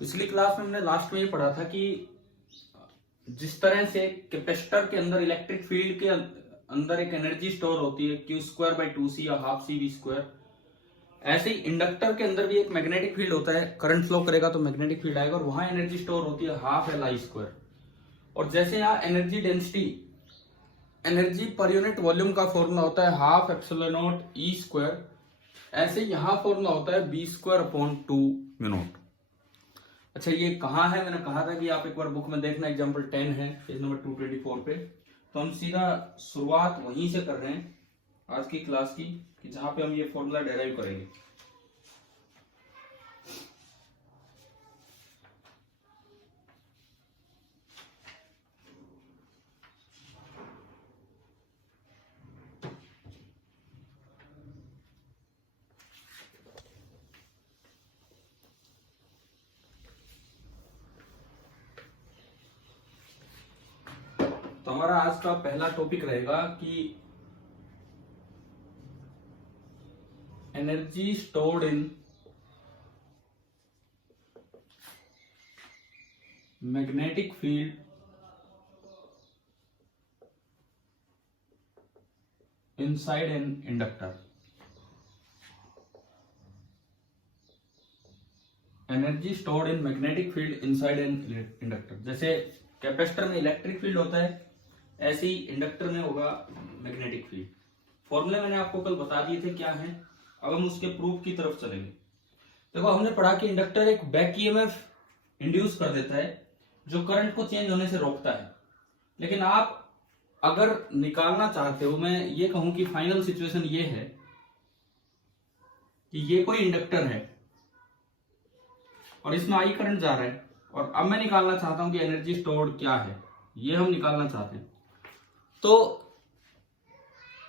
पिछली क्लास में हमने लास्ट में ये पढ़ा था कि जिस तरह से कैपेसिटर के अंदर इलेक्ट्रिक फील्ड के अंदर एक एनर्जी स्टोर होती है Q²/2C या हाफ CV², ऐसे ही इंडक्टर के अंदर भी एक मैग्नेटिक फील्ड होता है। करंट फ्लो करेगा तो मैग्नेटिक फील्ड आएगा और वहां एनर्जी स्टोर होती है हाफ LI²। और जैसे यहाँ energy density, energy per unit volume का फॉर्मूला होता है हाफ एप्सिलॉन E², ऐसे यहाँ फॉर्मूला होता है B²/2μ0। अच्छा, ये कहाँ है? मैंने कहा था कि आप एक बार बुक में देखना, एग्जाम्पल 10 है पेज नंबर 224 पे। तो हम सीधा शुरुआत वहीं से कर रहे हैं आज की क्लास की, कि जहां पे हम ये फॉर्मूला डेराइव करेंगे। तो हमारा आज का पहला टॉपिक रहेगा कि energy stored in magnetic field inside an inductor. Energy stored in magnetic field inside an inductor. जैसे कैपेसिटर में इलेक्ट्रिक फील्ड होता है, ऐसे ही इंडक्टर में होगा मैग्नेटिक फील्ड। फॉर्मूले मैंने आपको कल बता दिए थे क्या है। अब हम उसके प्रूफ की तरफ चलेंगे। देखो, हमने पढ़ा कि इंडक्टर एक बैक ईएमएफ इंड्यूस कर देता है जो करंट को चेंज होने से रोकता है। लेकिन आप अगर निकालना चाहते हो, मैं ये कहूं कि फाइनल सिचुएशन ये है कि ये कोई इंडक्टर है और इसमें आई करंट जा रहा है, और अब मैं निकालना चाहता हूं कि एनर्जी स्टोर्ड क्या है, ये हम निकालना चाहते हैं। तो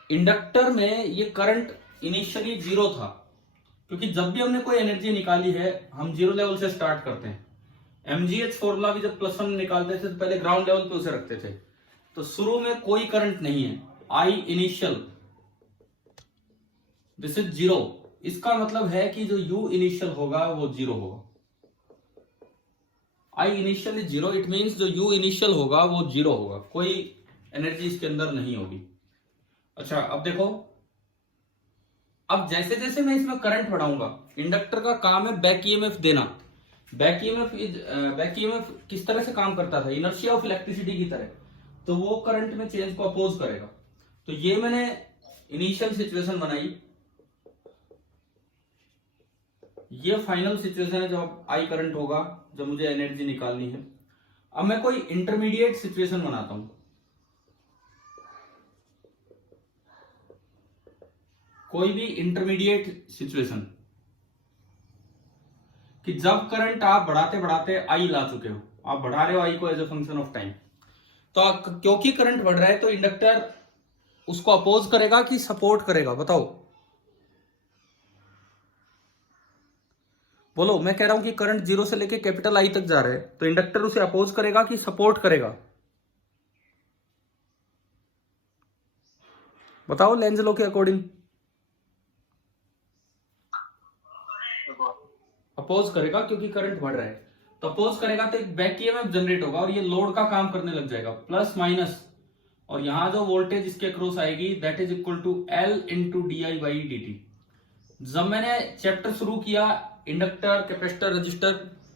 इंडक्टर में ये करंट इनिशियली जीरो था, क्योंकि जब भी हमने कोई एनर्जी निकाली है हम जीरो लेवल से स्टार्ट करते हैं। MGH फॉर्मूला भी जब +1 निकालते थे तो पहले ग्राउंड लेवल पे उसे रखते थे। तो शुरू में कोई करंट नहीं है, I initial, this is zero. इसका मतलब है कि जो U इनिशियल होगा वो जीरो होगा। I initial is zero, it means जो U इनिशियल होगा वो जीरो होगा, कोई एनर्जी इसके अंदर नहीं होगी। अच्छा, अब देखो, अब जैसे जैसे मैं इसमें करंट बढ़ाऊंगा, इंडक्टर का काम है बैक ईएमएफ देना। बैक ईएमएफ किस तरह से काम करता था? इनर्शिया ऑफ इलेक्ट्रिसिटी की तरह। तो वो करंट में चेंज को अपोज करेगा। तो ये मैंने इनिशियल सिचुएशन बनाई, ये फाइनल सिचुएशन है जब आई करंट होगा, जब मुझे एनर्जी निकालनी है। अब मैं कोई इंटरमीडिएट सिचुएशन बनाता हूं, कोई भी इंटरमीडिएट सिचुएशन, कि जब करंट आप बढ़ाते बढ़ाते आई ला चुके हो, आप बढ़ा रहे हो आई को as a function of time. तो क्योंकि करंट बढ़ रहा है तो इंडक्टर उसको अपोज करेगा कि सपोर्ट करेगा? बताओ, बोलो। मैं कह रहा हूं कि करंट जीरो से लेके कैपिटल आई तक जा रहा है, तो इंडक्टर उसे अपोज करेगा कि सपोर्ट करेगा? बताओ लेंज लॉ के अकॉर्डिंग। अपोज करेगा, क्योंकि करंट बढ़ रहा है। तो अपोज करेगा तो एक बैक ईएमएफ जनरेट होगा और ये लोड का काम करने लग जाएगा, प्लस माइनस। और यहां जो वोल्टेज इसके अक्रॉस आएगी that is equal to L × di/dt। जब मैंने चैप्टर शुरू किया इंडक्टर, कैपेसिटर, रजिस्टर,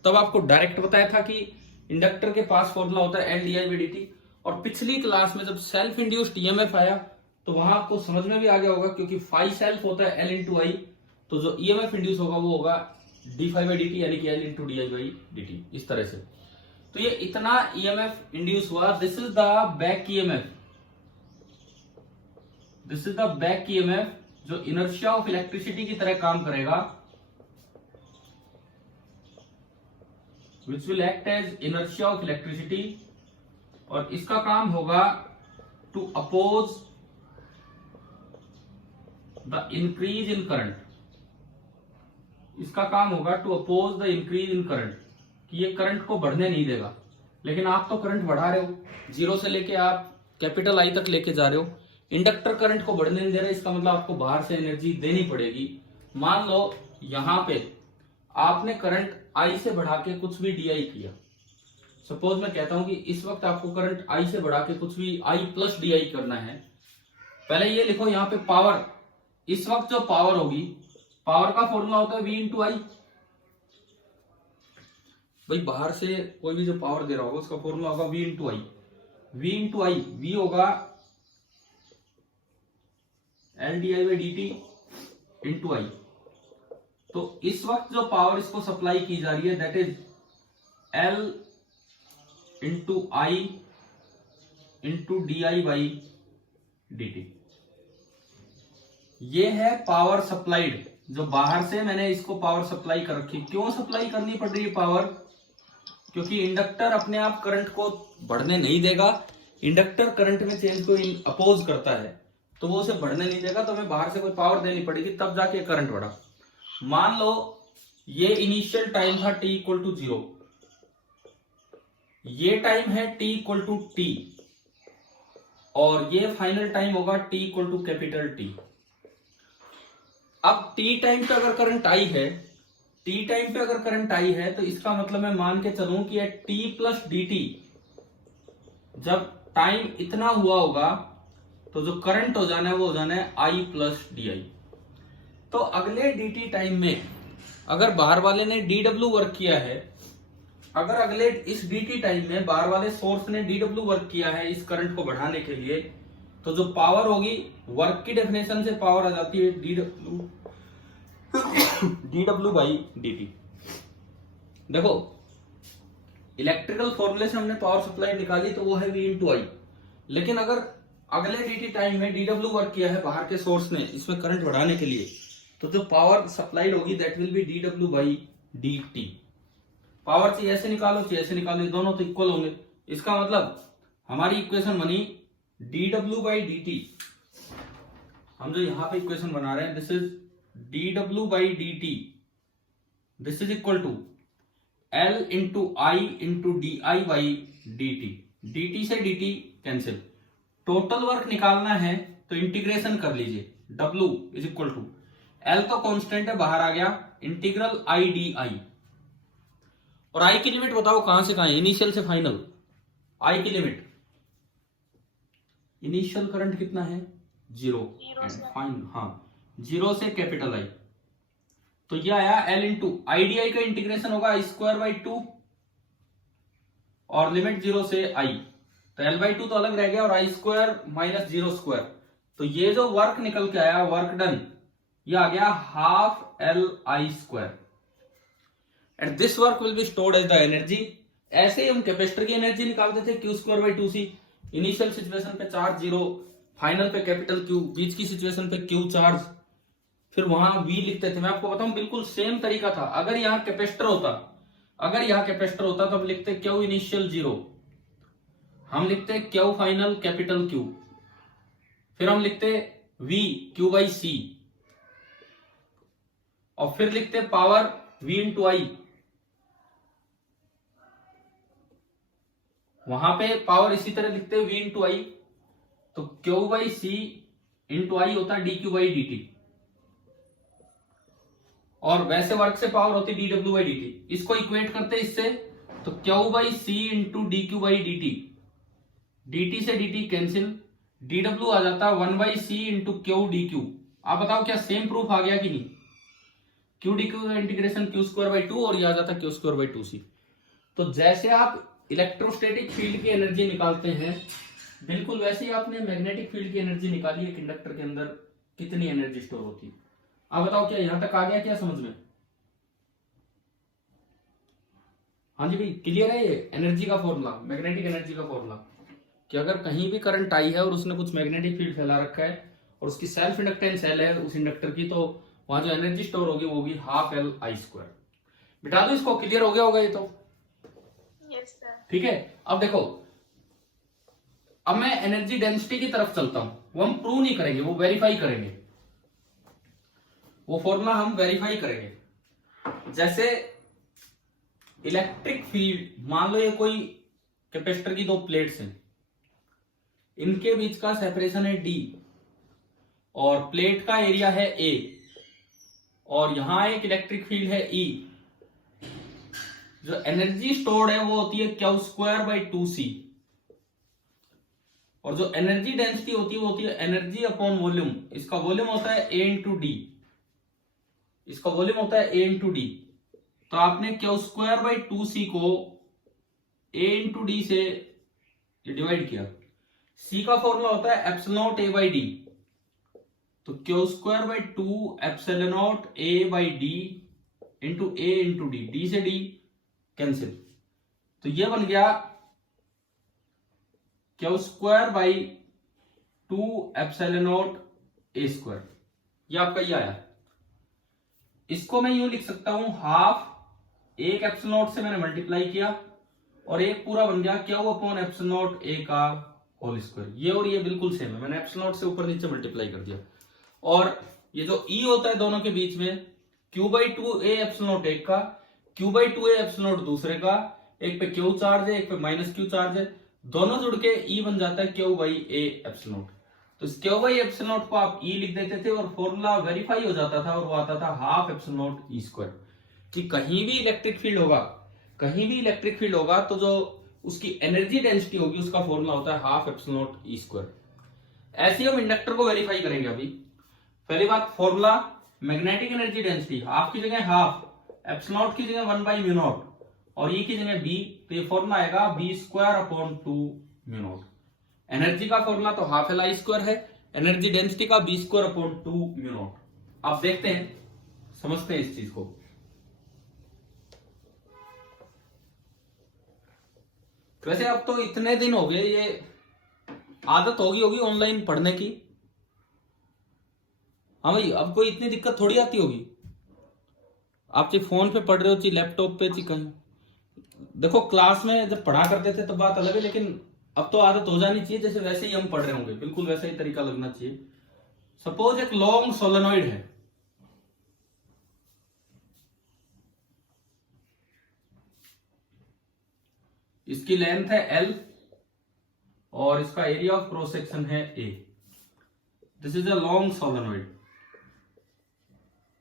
तब आपको डायरेक्ट बताया था कि इंडक्टर के पास फॉर्मूला होता है L di/dt। और पिछली क्लास में जब सेल्फ इंड्यूस्ड ईएमएफ आया तो वहां आपको समझ में भी आ गया होगा, क्योंकि फाई सेल्फ होता है L × I, तो जो ईएमएफ इंड्यूस होगा वो होगा d∅dt, यानी कि L × di/dt, इस तरह से। तो ये इतना ईएमएफ इंड्यूस हुआ, this is the back EMF. This is the back EMF जो इनर्शिया ऑफ इलेक्ट्रिसिटी की तरह काम करेगा, which will act as inertia of electricity. और इसका काम होगा to oppose the increase in current. इसका काम होगा to oppose the increase in current, कि ये करंट को बढ़ने नहीं देगा। लेकिन आप तो करंट बढ़ा रहे हो, जीरो से लेके आप कैपिटल आई तक लेके जा रहे हो। इंडक्टर करंट को बढ़ने नहीं दे रहा है, इसका मतलब आपको बाहर से एनर्जी देनी पड़ेगी। मान लो यहां पे आपने करंट आई से बढ़ा के कुछ भी डी आई किया, सपोज मैं कहता हूं कि इस वक्त आपको करंट आई से बढ़ा के कुछ भी आई प्लस डी आई करना है, पहले ये लिखो यहाँ पे पावर, इस वक्त जो पावर होगी, पावर का फॉर्मूला होता है V इंटू आई। भाई बाहर से कोई भी जो पावर दे रहा होगा उसका फॉर्मूला होगा V into I. V into I, V होगा L D I by D T into I. तो इस वक्त जो पावर इसको सप्लाई की जा रही है that is L into I into D I by D T. ये है पावर सप्लाइड, जो बाहर से मैंने इसको पावर सप्लाई कर रखी। क्यों सप्लाई करनी पड़ रही है पावर? क्योंकि इंडक्टर अपने आप करंट को बढ़ने नहीं देगा, इंडक्टर करंट में चेंज को अपोज करता है, तो वो उसे बढ़ने नहीं देगा, तो हमें बाहर से कोई पावर देनी पड़ेगी तब जाके करंट बढ़ा। मान लो ये इनिशियल टाइम था t इक्वल टू 0, ये टाइम है t इक्वल टू टी, और ये फाइनल टाइम होगा t equal to capital T. अब t टाइम पे अगर करंट आई है, t टाइम पे अगर करंट आई है, तो इसका मतलब मैं मान के चलूं कि t प्लस डी टी, जब टाइम इतना हुआ होगा तो जो करंट हो जाना है वो हो जाना है I प्लस डी आई। तो अगले dt टाइम में अगर बाहर वाले ने dw वर्क किया है, अगर अगले इस dt टाइम में बाहर वाले सोर्स ने dw वर्क किया है इस करंट को बढ़ाने के लिए, तो जो पावर होगी, वर्क की डेफिनेशन से पावर आ जाती है dw बाई dt। देखो इलेक्ट्रिकल फॉर्मूले से हमने पावर सप्लाई निकाली तो वो है V इंटू आई, लेकिन अगर अगले dt टाइम में dw वर्क किया है बाहर के सोर्स ने इसमें करंट बढ़ाने के लिए, तो जो पावर सप्लाइड होगी that will B dw by dt। Power चाहिए ऐसे निकालो, चाहिए ऐसे निकालो, दोनों तो इक्वल होंगे। इसका मतलब हमारी इक्वेशन बनी dw बाई dt। हम जो यहां पे इक्वेशन बना रहे हैं, this is dw by dt, this is equal to L into I into D I by D T. D T से D T cancel, total work निकालना है तो इंटीग्रेशन कर लीजिए, W is equal to L तो constant है बाहर आ गया, इंटीग्रल आई डी आई। और आई की लिमिट बताओ कहां से कहां है, इनिशियल से फाइनल। आई की लिमिट, इनिशियल करंट कितना है 0 एंड फाइनल, हाँ 0 से कैपिटल आई, तो ये आया L into I D I का इंटीग्रेशन होगा आई स्क्वायर बाई 2 और लिमिट 0 से आई, तो L बाई 2 तो अलग रह गया और आई स्क्वायर माइनस 0 स्क्वायर, तो ये जो वर्क निकल के आया, वर्क डन, ये आ गया half L I square and this work will be stored as the energy. ऐसे ही हम कैपेसिटर की एनर्जी निकालते थे Q square by 2C। Initial situation पे चार्ज 0, फाइनल पे कैपिटल Q, बीच की सिचुएशन पे Q चार्ज, फिर वहां V लिखते थे। मैं आपको बताऊं बिल्कुल सेम तरीका था। अगर यहाँ कैपेसिटर होता, अगर यहाँ कैपेसिटर होता तो हम लिखते Q इनिशियल 0, हम लिखते Q फाइनल कैपिटल Q, फिर हम लिखते V Q बाई C, और फिर लिखते पावर V इंटू आई। वहां पे पावर इसी तरह लिखते V इंटू आई, तो Q by C into I होता D Q by D T, और वैसे वर्क से पावर होती D W by D T. इसको इक्वेट करते इससे, तो Q by C into D Q by D T, D T से D T cancel, D W आ जाता 1 by C into Q D Q. आप बताओ क्या सेम प्रूफ आ गया कि नहीं? Q D Q integration Q square by 2 और ये आ जाता क्यू स्क्वायर बाई 2C। तो जैसे आप इलेक्ट्रोस्टैटिक फील्ड की एनर्जी निकालते हैं, बिल्कुल वैसे ही आपने मैग्नेटिक फील्ड की एनर्जी निकाली है कि इंडक्टर के अंदर कितनी एनर्जी स्टोर होती है। आप बताओ क्या यहां तक आ गया क्या समझ में? हाँ जी भाई, क्लियर है ये एनर्जी का फॉर्मूला, मैग्नेटिक एनर्जी का फॉर्मूला, कि अगर कहीं भी करंट आई है और उसने कुछ मैग्नेटिक फील्ड फैला रखा है और उसकी सेल्फ इंडक्टेंस एल है उस इंडक्टर की, तो वहां जो एनर्जी स्टोर होगी वो होगी हाफ एल आई स्क्वायर। बिठा दो इसको, क्लियर हो गया होगा ये तो? Yes sir. ठीक है, अब देखो, अब मैं एनर्जी डेंसिटी की तरफ चलता हूं। वो हम प्रूव नहीं करेंगे, वो वेरीफाई करेंगे, वो फॉर्मूला हम वेरीफाई करेंगे। जैसे इलेक्ट्रिक फील्ड, मान लो ये कोई कैपेसिटर की दो प्लेट्स हैं, इनके बीच का सेपरेशन है D और प्लेट का एरिया है A, और यहां एक इलेक्ट्रिक फील्ड है E जो एनर्जी स्टोर्ड है वो होती है क्यू स्क्वायर बाई 2c, और जो एनर्जी डेंसिटी होती है वो होती है एनर्जी अपॉन वॉल्यूम। इसका वॉल्यूम होता है A इंटू डी, इसका वॉल्यूम होता है A इंटू डी। तो आपने क्यू स्क्वायर बाई 2c को A इंटू डी से डिवाइड किया। c का फॉर्मूला होता है epsilon naught A by D, तो Q square by 2 epsilon naught A by D into A into D, D से डी कैंसिल, तो ये बन गया Q square by 2 epsilon naught A square. ये आपका ये आया। इसको मैं यूं लिख सकता हूं, हाफ एक एप्सिलॉन नॉट से मैंने मल्टीप्लाई किया और एक पूरा बन गया Q upon epsilon naught A का होल स्क्वायर। ये और ये बिल्कुल सेम है, मैंने एप्सिलॉन नॉट से ऊपर नीचे मल्टीप्लाई कर दिया। और ये जो E होता है दोनों के बीच में, Q by 2A epsilon not एक का, Q by 2A epsilon not दूसरे का, एक पे Q चार्ज है एक पे माइनस Q चार्ज है, दोनों जुड़ के E बन जाता है Q by A epsilon not. तो इस Q बाई एप्सिलॉन नॉट को आप E लिख देते थे और फॉर्मूला वेरीफाई हो जाता था और वो आता था half epsilon not E square. कि कहीं भी इलेक्ट्रिक फील्ड होगा, कहीं भी इलेक्ट्रिक फील्ड होगा तो जो उसकी एनर्जी डेंसिटी होगी उसका फॉर्मूला होता है half epsilon not E square. ऐसे ही हम इंडक्टर को वेरीफाई करेंगे। अभी पहली बात, formula magnetic energy density, half की जगह हाफ, एप्सिलॉन नॉट की जगह 1 बाई म्यू नॉट और E की जगह B, तो ये फॉर्मूला आएगा B square upon 2 mu not. Energy का फॉर्मूला तो हाफ L I स्क्वायर है, एनर्जी डेंसिटी का B square upon 2 mu not. आप देखते हैं, समझते हैं इस चीज को। वैसे अब तो इतने दिन हो गए, ये आदत होगी ऑनलाइन पढ़ने की। हाँ भाई, अब कोई इतनी दिक्कत थोड़ी आती होगी। आप चाहे फोन पे पढ़ रहे हो, चाहे लैपटॉप पे, चाहे कहीं। देखो क्लास में जब पढ़ा करते थे तब बात अलग है, लेकिन अब तो आदत हो जानी चाहिए, जैसे वैसे ही हम पढ़ रहे होंगे, बिल्कुल वैसा ही तरीका लगना चाहिए। सपोज एक लॉन्ग सोलेनॉइड है, इसकी लेंथ है L और इसका एरिया ऑफ क्रॉस सेक्शन है A। This is a long solenoid.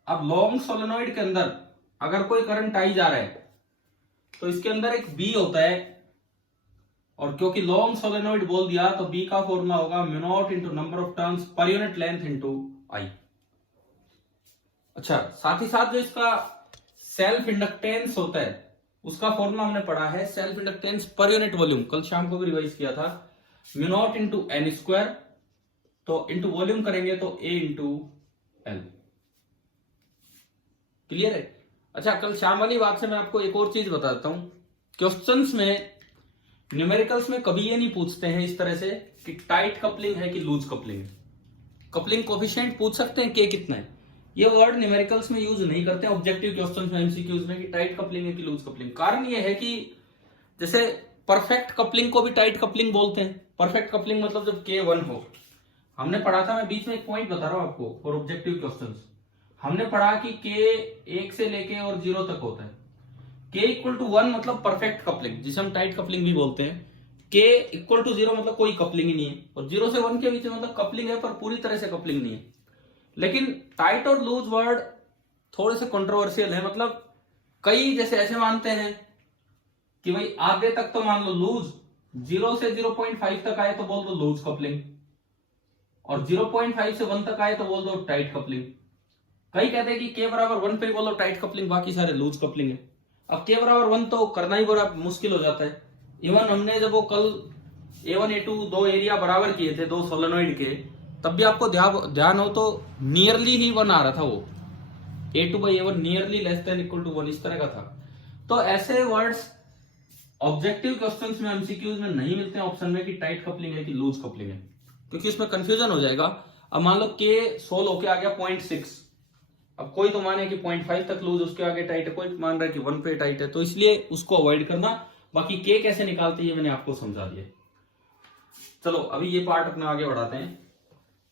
अब लॉन्ग सोलेनॉइड के अंदर अगर कोई करंट आई जा रहा है तो इसके अंदर एक B होता है, और क्योंकि लॉन्ग सोलेनॉइड बोल दिया तो B का फॉर्मूला होगा mu naught into number of turns per unit length into I। अच्छा, साथ ही साथ जो इसका सेल्फ इंडक्टेंस होता है उसका फॉर्मूला हमने पढ़ा है self inductance per unit volume, कल शाम को भी रिवाइज किया था, mu naught into N square, तो इंटू वॉल्यूम करेंगे तो A इंटू L। क्लियर है? अच्छा, कल शाम वाली बात से मैं आपको एक और चीज बताता हूं। क्वेश्चंस में, न्यूमेरिकल्स में कभी ये नहीं पूछते हैं इस तरह से कि टाइट कपलिंग है कि लूज कपलिंग है। कपलिंग कोफिशिएंट पूछ सकते हैं के कितना है, ये वर्ड न्यूमेरिकल्स में यूज नहीं करते हैं ऑब्जेक्टिव क्वेश्चंस में, एमसीक्यूज में, कि टाइट कपलिंग है कि लूज कपलिंग। कारण ये है कि जैसे परफेक्ट कपलिंग को भी टाइट कपलिंग बोलते हैं। परफेक्ट कपलिंग मतलब जब K1 हो। हमने पढ़ा था, मैं बीच में एक पॉइंट बता रहा हूं आपको फॉर ऑब्जेक्टिव क्वेश्चंस। हमने पढ़ा कि K 1 से लेके और 0 तक होता है। K इक्वल टू 1 मतलब परफेक्ट कपलिंग, जिसे हम टाइट कपलिंग भी बोलते हैं। K इक्वल टू 0 मतलब कोई कपलिंग ही नहीं है, और 0 से 1 के बीच में मतलब कपलिंग है पर पूरी तरह से कपलिंग नहीं है। लेकिन टाइट और लूज वर्ड थोड़े से कंट्रोवर्शियल है। मतलब कई जैसे ऐसे मानते हैं कि भाई आधे तक तो मान लो लूज, 0 से 0.5 तक आए तो बोल दो लूज कपलिंग, और 0.5 से 1 तक आए तो बोल दो टाइट कपलिंग। कई कहते हैं कि K बराबर 1 पे बोलो टाइट कपलिंग, बाकी सारे लूज कपलिंग है। अब K बराबर 1 तो करना ही बड़ा मुश्किल हो जाता है। इवन हमने जब वो कल A1 A2 दो एरिया बराबर किए थे, दो सोलेनॉइड के, तब भी आपको ध्यान हो तो नियरली ही 1 आ रहा था वो, A2 by A1 nearly less than equal to 1, इस तरह का था। तो ऐसे वर्ड्स ऑब्जेक्टिव क्वेश्चंस में, एमसीक्यूज में नहीं मिलते हैं ऑप्शन में कि टाइट कपलिंग है कि लूज कपलिंग है, क्योंकि उसमें कंफ्यूजन हो जाएगा। अब मान लो K सोल्व होके आ गया 0.6, अब कोई तो माने कि 0.5 तक लूज, उसके आगे टाइट है, कोई मान रहा है कि 1 पे टाइट है, तो इसलिए उसको अवॉइड करना। बाकी K कैसे निकालते हैं ये मैंने आपको समझा दिया। चलो अभी ये पार्ट अपना आगे बढ़ाते हैं।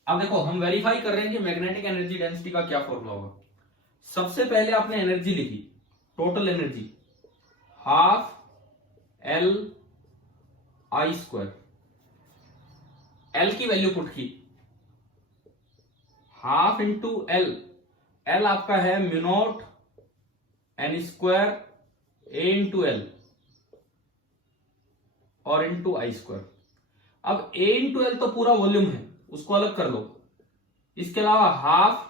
अब देखो, हम वेरीफाई कर रहे हैं कि मैग्नेटिक एनर्जी डेंसिटी का क्या फॉर्मूला होगा। सबसे पहले आपने एनर्जी लिखी, total energy half L I square. L की वैल्यू पुट की, हाफ इंटू L, L आपका है mu not N square A into L और इंटू आई स्क्वायर। अब ए इंटू एल तो पूरा वॉल्यूम है, उसको अलग कर लो। इसके अलावा हाफ,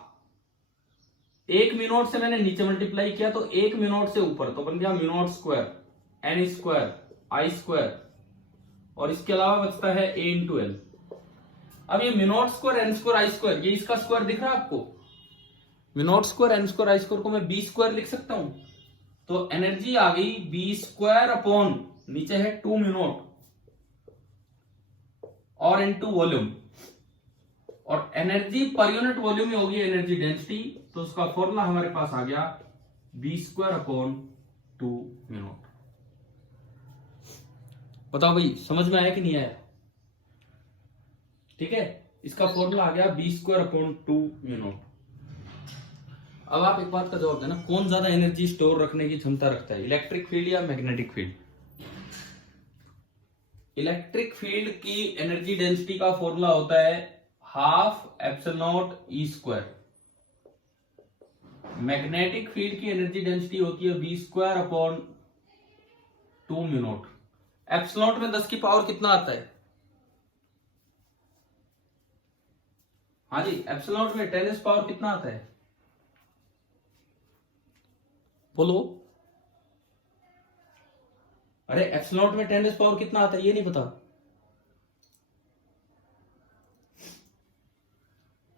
एक म्यू से मैंने नीचे मल्टीप्लाई किया तो एक म्यू से ऊपर, तो बन गया mu square N square I square, और इसके अलावा बचता है ए इंटू एल। अब ये mu square N square I square, ये इसका स्क्वायर दिख रहा है आपको? Mu square N square I square को मैं बी स्क्वायर लिख सकता हूं, तो एनर्जी आ गई बी स्क्वायर अपॉन नीचे है 2 म्यू और इनटू वॉल्यूम, और एनर्जी पर यूनिट वॉल्यूम में होगी एनर्जी डेंसिटी, तो उसका फॉर्मूला हमारे पास आ गया बी स्क्वायर अपॉन 2 म्यू। बताओ भाई समझ में आया कि नहीं आया? ठीक है, इसका फॉर्मूला आ गया बी स्क्वायर अपॉन 2 म्यू। अब आप एक बात का जवाब देना, कौन ज्यादा एनर्जी स्टोर रखने की क्षमता रखता है, इलेक्ट्रिक फील्ड या मैग्नेटिक फील्ड? इलेक्ट्रिक फील्ड की एनर्जी डेंसिटी का फॉर्मूला होता है half epsilon naught E square. Magnetic field की एनर्जी डेंसिटी होती है B square upon 2 mu naught. Epsilon में 10 की पावर कितना आता है? हाँ जी, एप्सिलॉन में 10 पावर कितना आता है? बोलो। अरे एप्सिलॉन में 10 पावर कितना आता है, ये नहीं पता?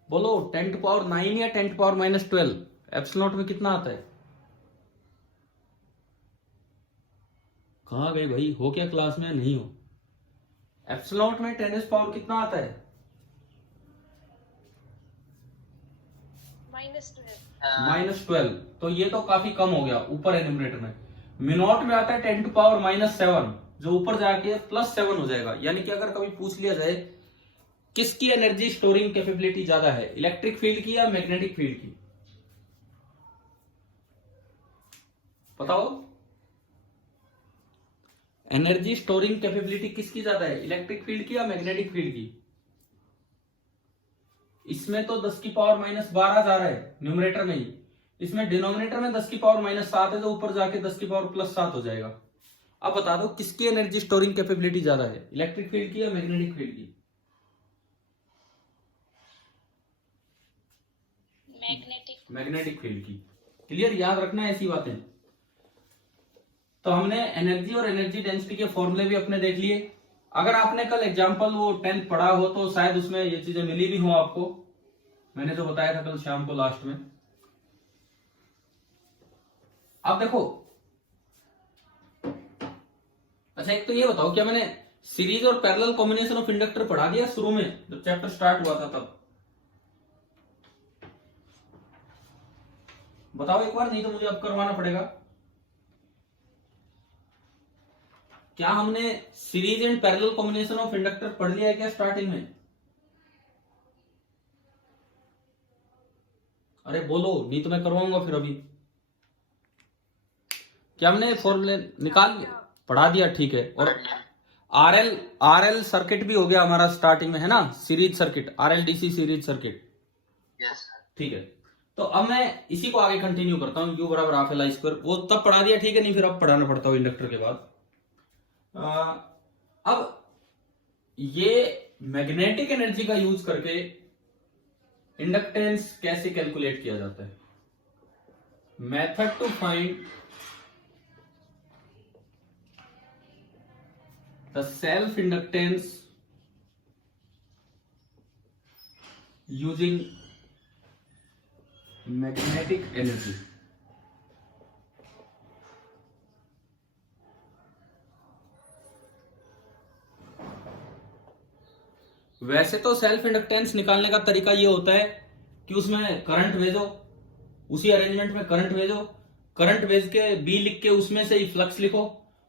बोलो 10 पावर 9 या 10 पावर -12, एप्सिलॉन में कितना आता है? कहां गए भाई, हो क्या क्लास में? नहीं हो। एप्सिलॉन में 10 पावर कितना आता है? -12। तो ये तो काफी कम हो गया ऊपर है न्यूमरेटर में। मिनोट में आता है 10⁻⁷, जो ऊपर जाके +7 हो जाएगा। यानी कि अगर कभी पूछ लिया जाए किसकी एनर्जी स्टोरिंग कैपेबिलिटी ज्यादा है, इलेक्ट्रिक फील्ड की या मैग्नेटिक फील्ड की? बताओ, एनर्जी स्टोरिंग कैपेबिलिटी किसकी ज्यादा है, इलेक्ट्रिक फील्ड की या मैग्नेटिक फील्ड की? इसमें तो 10 की पावर -12 जा रहा है न्यूमरेटर में ही, इसमें डिनोमिनेटर में 10 की पावर -7 है, तो ऊपर जाके 10 की पावर +7 हो जाएगा। अब बता दो किसकी एनर्जी स्टोरिंग कैपेबिलिटी ज्यादा है, इलेक्ट्रिक फील्ड की या मैग्नेटिक फील्ड की? मैग्नेटिक फील्ड की। क्लियर, याद रखना ऐसी बातें। तो हमने एनर्जी और एनर्जी डेंसिटी के फॉर्मूले भी अपने देख लिए। अगर आपने कल एग्जांपल वो 10th पढ़ा हो तो शायद उसमें ये चीजें मिली भी हो आपको, मैंने जो बताया था कल शाम को लास्ट में। अब देखो, अच्छा एक तो ये बताओ, क्या मैंने सीरीज और पैरेलल कॉम्बिनेशन ऑफ इंडक्टर पढ़ा दिया शुरू में जब चैप्टर स्टार्ट हुआ था तब? बताओ एक बार, नहीं तो मुझे अब करवाना पड़ेगा। क्या हमने series and parallel combination of inductor पढ़ लिया है क्या स्टार्टिंग में? अरे बोलो, नहीं तो मैं करवाऊंगा फिर अभी। क्या हमने फॉर्मूले निकाल लिया? पढ़ा दिया, ठीक है। और आरएल सर्किट भी हो गया हमारा स्टार्टिंग में, है ना, series circuit, RL DC series circuit. ठीक है, तो अब मैं इसी को आगे कंटिन्यू करता हूं। U बराबर हाफ एल आई स्क्वायर, वो तब पढ़ा दिया, ठीक है, नहीं फिर अब पढ़ाना पड़ता हो इंडक्टर के बाद। अब ये मैग्नेटिक एनर्जी का यूज करके इंडक्टेंस कैसे कैलकुलेट किया जाता है? Method to find the self inductance using magnetic energy. वैसे तो सेल्फ इंडक्टेंस निकालने का तरीका ये होता है कि उसमें करंट भेजो, उसी अरेंजमेंट में करंट भेजो, करंट भेज के बी लिख के उसमें से ही फ्लक्स लिखो,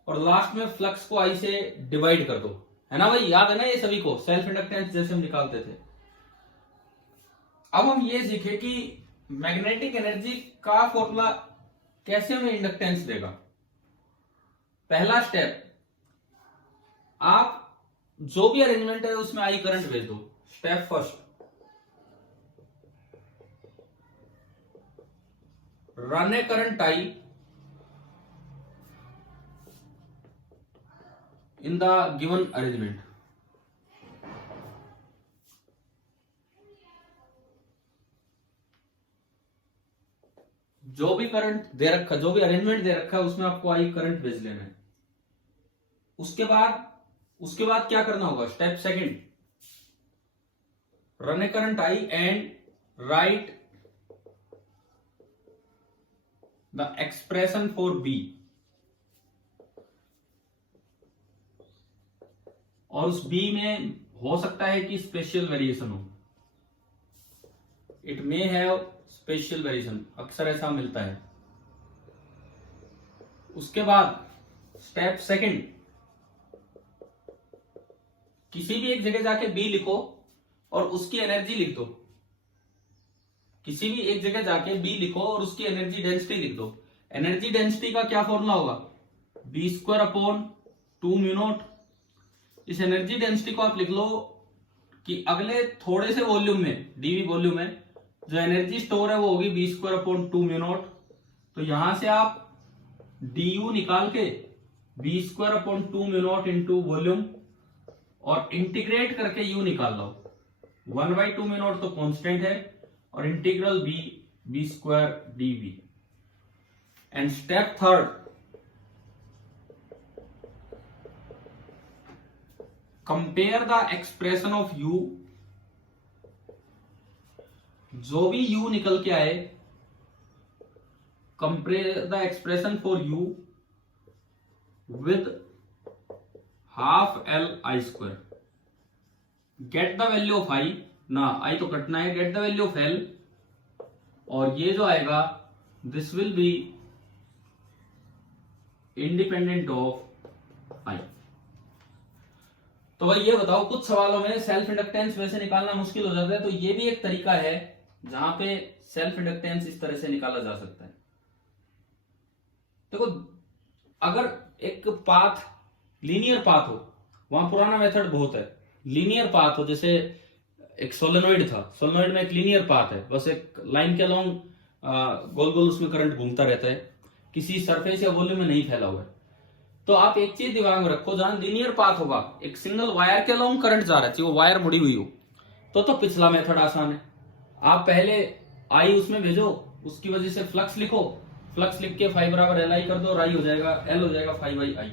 और लास्ट में फ्लक्स को आई से डिवाइड कर दो, है ना भाई? याद है ना ये सभी को, सेल्फ इंडक्टेंस जैसे हम निकालते थे। अब हम ये सीखे कि मैग्नेटिक एनर्जी का फॉर्मूला कैसे हमें इंडक्टेंस देगा। पहला स्टेप, आप जो भी अरेंजमेंट है उसमें आई करंट भेज दो। Step first, run a current I in the given arrangement. जो भी करंट दे रखा, जो भी अरेंजमेंट दे रखा है उसमें आपको आई करंट भेज लेना है। उसके बाद क्या करना होगा, step second, run a current I and write the expression for B. और उस बी में हो सकता है कि स्पेशल वेरिएशन हो, it may have special variation, अक्सर ऐसा मिलता है। उसके बाद स्टेप सेकंड, किसी भी एक जगह जाके बी लिखो और उसकी एनर्जी लिख दो। किसी भी एक जगह जाके बी लिखो और उसकी एनर्जी डेंसिटी लिख दो। एनर्जी डेंसिटी का क्या फॉर्मूला होगा, B square upon 2 mu naught. इस एनर्जी डेंसिटी को आप लिख लो कि अगले थोड़े से वॉल्यूम में, डीवी वॉल्यूम में जो एनर्जी स्टोर है वो होगी B square upon 2 mu naught. तो यहां से आप डी यू निकाल के B square upon 2 mu naught into volume और इंटीग्रेट करके यू निकाल लो। 1/2 म्यू नॉट तो कांस्टेंट है और integral B square D V. And step third, compare the expression of U. जो भी u निकल के आए, compare the expression for u with half L I square. Get the value of i, ना i तो कटना है, get the value of l, और ये जो आएगा this will be independent of i। तो भाई ये बताओ, कुछ सवालों में सेल्फ इंडक्टेंस वैसे निकालना मुश्किल हो जाता है, तो ये भी एक तरीका है जहां पे सेल्फ इंडक्टेंस इस तरह से निकाला जा सकता है। देखो, अगर एक पाथ लीनियर पाथ हो, वहां पुराना मेथड बहुत है, लीनियर पाथ हो, जैसे एक सोलेनोइड था, सोलेनोइड में एक लीनियर पाथ है, बस एक लाइन के अलोंग गोल गोल उसमें करंट घूमता रहता है, किसी सरफेस या वॉल्यूम में नहीं फैला हुआ है। तो आप एक चीज दिमाग में रखो, जहां लीनियर पाथ होगा, एक सिंगल वायर के अलोंग करंट जा रहा है, वो वायर मुड़ी हुई हो, तो पिछला मेथड आसान है। आप पहले आई उसमें भेजो, उसकी वजह से फ्लक्स लिखो, फ्लक्स लिख के फाई बराबर एल आई कर दो, और आई हो जाएगा, एल हो जाएगा फाई बाई आई।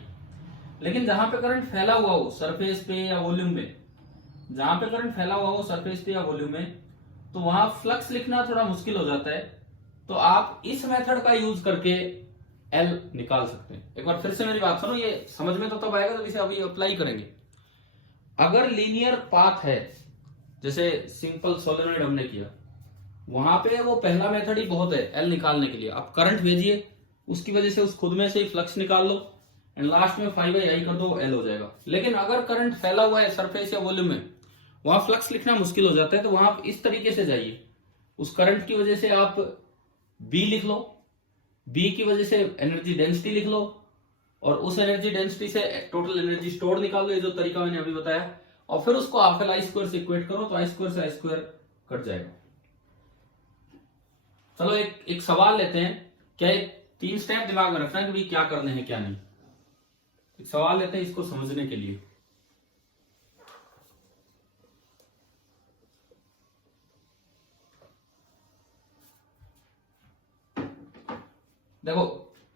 लेकिन जहां पे करंट फैला हुआ हो सरफेस पे या वॉल्यूम में, जहां पे करंट फैला हुआ हो सरफेस पे या वॉल्यूम में, तो वहां फ्लक्स लिखना थोड़ा मुश्किल हो जाता है। तो आप इस मेथड का यूज करके एल निकाल सकते हैं। एक बार फिर से मेरी बात सुनो, ये समझ में तो तब आएगा जब इसे अभी अप्लाई करेंगे। अगर लीनियर पाथ है, जैसे सिंपल सोलेनोइड हमने किया, वहां पे वो पहला मेथड ही बहुत है एल निकालने के लिए। आप करंट भेजिए, उसकी वजह से उस खुद में से ही फ्लक्स निकाल लो, एंड लास्ट में फाई बाई आई कर दो, एल हो जाएगा। लेकिन अगर करंट फैला हुआ है सरफेस या वॉल्यूम में, वहां फ्लक्स लिखना मुश्किल हो जाता है, तो वहां आप इस तरीके से जाइए, उस करंट की वजह से आप बी लिख लो, बी की वजह से एनर्जी डेंसिटी लिख लो, और उस एनर्जी डेंसिटी से टोटल एनर्जी स्टोर निकाल लो, ये जो तरीका मैंने अभी बताया, और फिर उसको हाफ एल आई स्क्वायर से इक्वेट करो, तो आई स्क्वायर से आई स्क्वायर कट जाएगा। चलो एक सवाल लेते हैं। क्या 3 स्टेप दिमाग में रखना है कि भाई क्या करने हैं क्या नहीं। एक सवाल लेते हैं इसको समझने के लिए। देखो,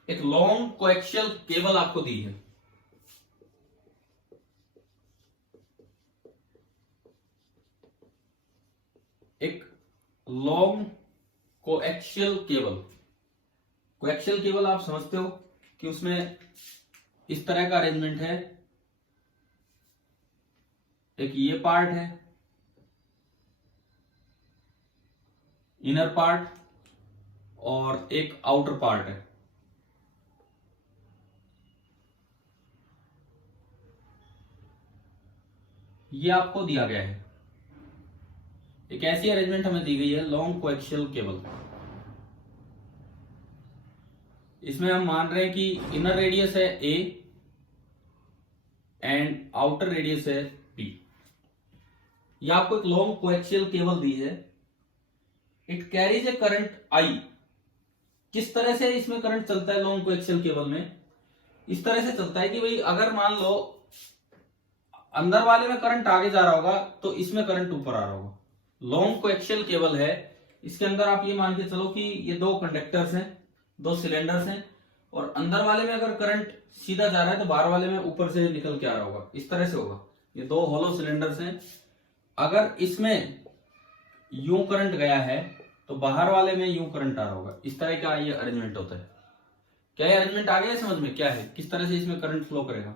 एक लॉन्ग कोएक्सियल केबल आपको दी है, एक long coaxial cable. Coaxial cable आप समझते हो कि उसमें इस तरह का अरेंजमेंट है, एक ये पार्ट है, इनर पार्ट, और एक आउटर पार्ट है। ये आपको दिया गया है, एक ऐसी अरेंजमेंट हमें दी गई है लॉन्ग कोएक्सियल केबल। इसमें हम मान रहे हैं कि इनर रेडियस है ए एंड आउटर रेडियस है बी। ये आपको एक लॉन्ग कोएक्सियल केबल दी है। इट कैरीज ए करंट आई। किस तरह से इसमें करंट चलता है लॉन्ग कोएक्सियल केबल में? इस तरह से चलता है कि भाई अगर मान लो अंदर वाले में करंट आगे जा रहा होगा तो इसमें करंट ऊपर आ रहा होगा। लॉन्ग कोएक्सियल केबल है, इसके अंदर आप ये मान के चलो कि ये दो कंडक्टर्स हैं, दो सिलेंडर्स हैं, और अंदर वाले में अगर करंट सीधा जा रहा है तो बाहर वाले में ऊपर से निकल के आ रहा होगा, इस तरह से होगा। ये दो होलो सिलेंडर्स हैं, अगर इसमें यूं करंट गया है तो बाहर वाले में यूं करंट आ रहा होगा। इस तरह का ये अरेंजमेंट होता है। क्या ये अरेंजमेंट आ गया समझ में? क्या है, किस तरह से इसमें करंट फ्लो करेगा।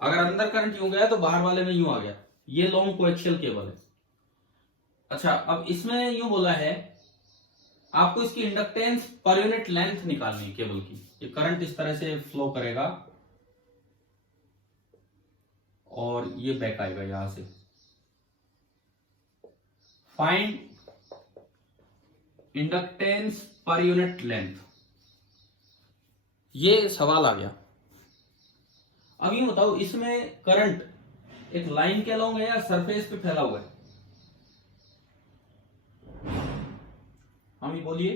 अगर अंदर करंट यूं गया तो बाहर वाले में यूं आ गया। ये लॉन्ग कोएक्सियल केबल है। अच्छा, अब इसमें यूं बोला है आपको इसकी इंडक्टेंस पर यूनिट लेंथ निकालनी है केबल की। ये करंट इस तरह से फ्लो करेगा और ये बैक आएगा यहां से। Find inductance per unit length, ये सवाल आ गया। अब ये बताओ इसमें करंट एक लाइन के अलोंग है या सरफेस पे फैला हुआ है? हम ये बोलिए,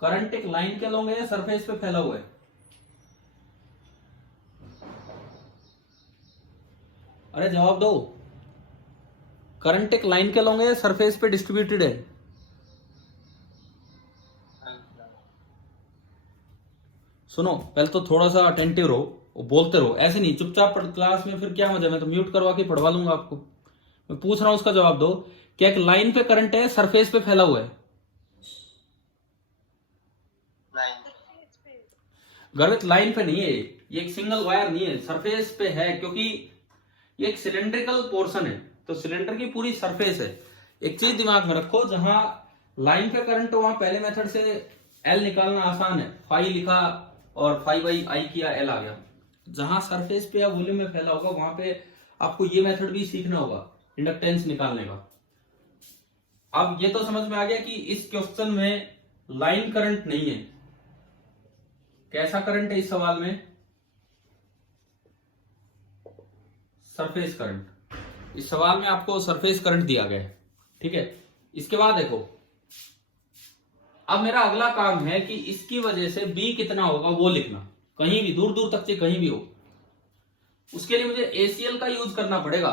करंट एक लाइन के अलोंग है या सरफेस पे फैला हुआ है? अरे जवाब दो। करंट एक लाइन के अलोंग है या सरफेस पे डिस्ट्रीब्यूटेड है? सुनो, पहले तो थोड़ा सा अटेंटिव रहो, बोलते रहो, ऐसे नहीं चुपचाप क्लास में फिर क्या मजा। मैं तो म्यूट करवा के पढ़वा लूंगा आपको। मैं पूछ रहा हूं, उसका जवाब दो। क्या एक लाइन पे करंट है, सरफेस पे फैला हुआ है? गर्वित लाइन पे नहीं है, ये एक सिंगल वायर नहीं है, सरफेस पे है, क्योंकि ये एक सिलेंड्रिकल पोर्शन है, तो सिलेंडर की पूरी सरफेस है। एक चीज दिमाग में रखो, जहां लाइन पे करंट हो वहां पहले मेथड से एल निकालना आसान है, फाई लिखा और फाई बाई आई किया, एल आ गया। जहां सरफेस पे या वॉल्यूम में फैला होगा वहां पे आपको ये मेथड भी सीखना होगा, इंडक्टेंस निकालने का। अब ये तो समझ में आ गया कि इस क्वेश्चन में लाइन करंट नहीं है। कैसा करंट है इस सवाल में? Surface current. इस सवाल में आपको सरफेस करंट दिया गया है, ठीक है। इसके बाद देखो, अब मेरा अगला काम है कि इसकी वजह से बी कितना होगा वो लिखना, कहीं भी दूर दूर तक से कहीं भी हो। उसके लिए मुझे एसीएल का यूज करना पड़ेगा।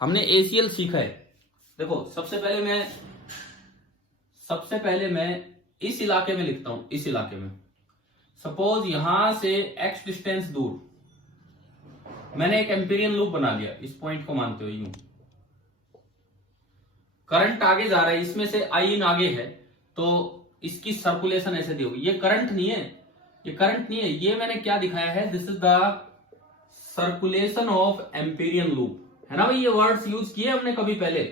हमने एसीएल सीखा है। देखो, सबसे पहले मैं इस इलाके में लिखता हूं, इस इलाके में सपोज यहां से एक्स डिस्टेंस दूर मैंने एक एम्पीरियन लूप बना लिया, इस पॉइंट को मानते हुए यूं करंट आगे जा रहा है, इसमें से आई इन आगे है, तो इसकी सर्कुलेशन ऐसे दी होगी। ये करंट नहीं है, ये करंट नहीं है, ये मैंने क्या दिखाया है, this is the circulation of Amperian loop, है ना भाई। ये वर्ड्स यूज किए हमने कभी पहले।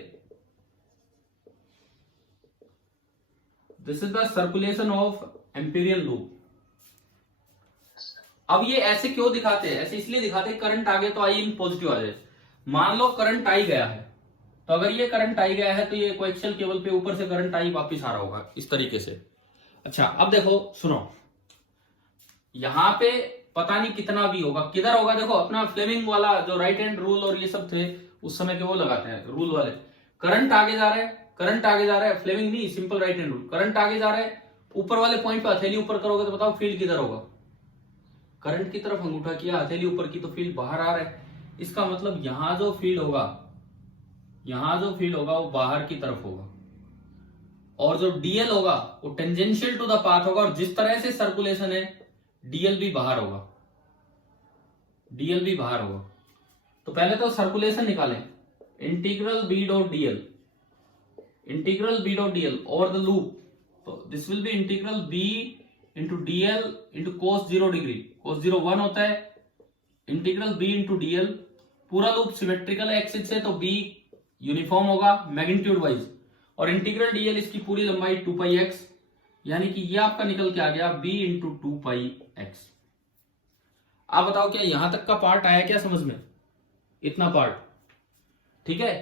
This is the circulation of Amperian loop. अब ये ऐसे क्यों दिखाते हैं? ऐसे इसलिए दिखाते हैं करंट आगे तो आई इन पॉजिटिव आ जाए। मान लो करंट आई गया है, तो अगर ये करंट आई गया है तो ये कोएक्सियल केबल पे ऊपर से करंट आई वापस आ रहा होगा, इस तरीके से। अच्छा, अब देखो सुनो, यहां पे पता नहीं कितना भी होगा, किधर होगा। देखो, अपना फ्लेमिंग वाला जो राइट हैंड रूल और ये सब थे उस समय के, वो लगाते हैं रूल वाले। करंट आगे जा रहा है, करंट आगे जा रहा है, फ्लेमिंग नहीं, simple right hand rule. Current आगे जा रहा है, ऊपर वाले पॉइंट पे हथेली ऊपर करोगे तो बताओ फील्ड किधर होगा। करंट की तरफ अंगूठा किया, हथेली ऊपर की, तो फील्ड बाहर आ रहा है। इसका मतलब यहां जो फील्ड होगा, यहां जो फील्ड होगा वो बाहर की तरफ होगा, और जो डीएल होगा वो टेंजेंशियल टू द पाथ होगा। और जिस तरह से सर्कुलेशन है, डीएल भी बाहर होगा, डीएल भी बाहर होगा। तो पहले तो सर्कुलेशन निकालें, integral B dot dl, integral B dot dl over the loop. तो this will be integral B into dl into cos 0 degree, cos 0 1 होता है, इंटीग्रल बी इंटू डीएल। पूरा लूप सिमेट्रिकल एक्सिस से, तो बी यूनिफॉर्म होगा magnitude wise, और integral dl इसकी पूरी लंबाई 2 पाई एक्स, यानी कि ये आपका निकल के आ गया बी इंटू 2 पाई एक्स। आप बताओ क्या यहां तक का पार्ट आया क्या समझ में? इतना पार्ट, ठीक है।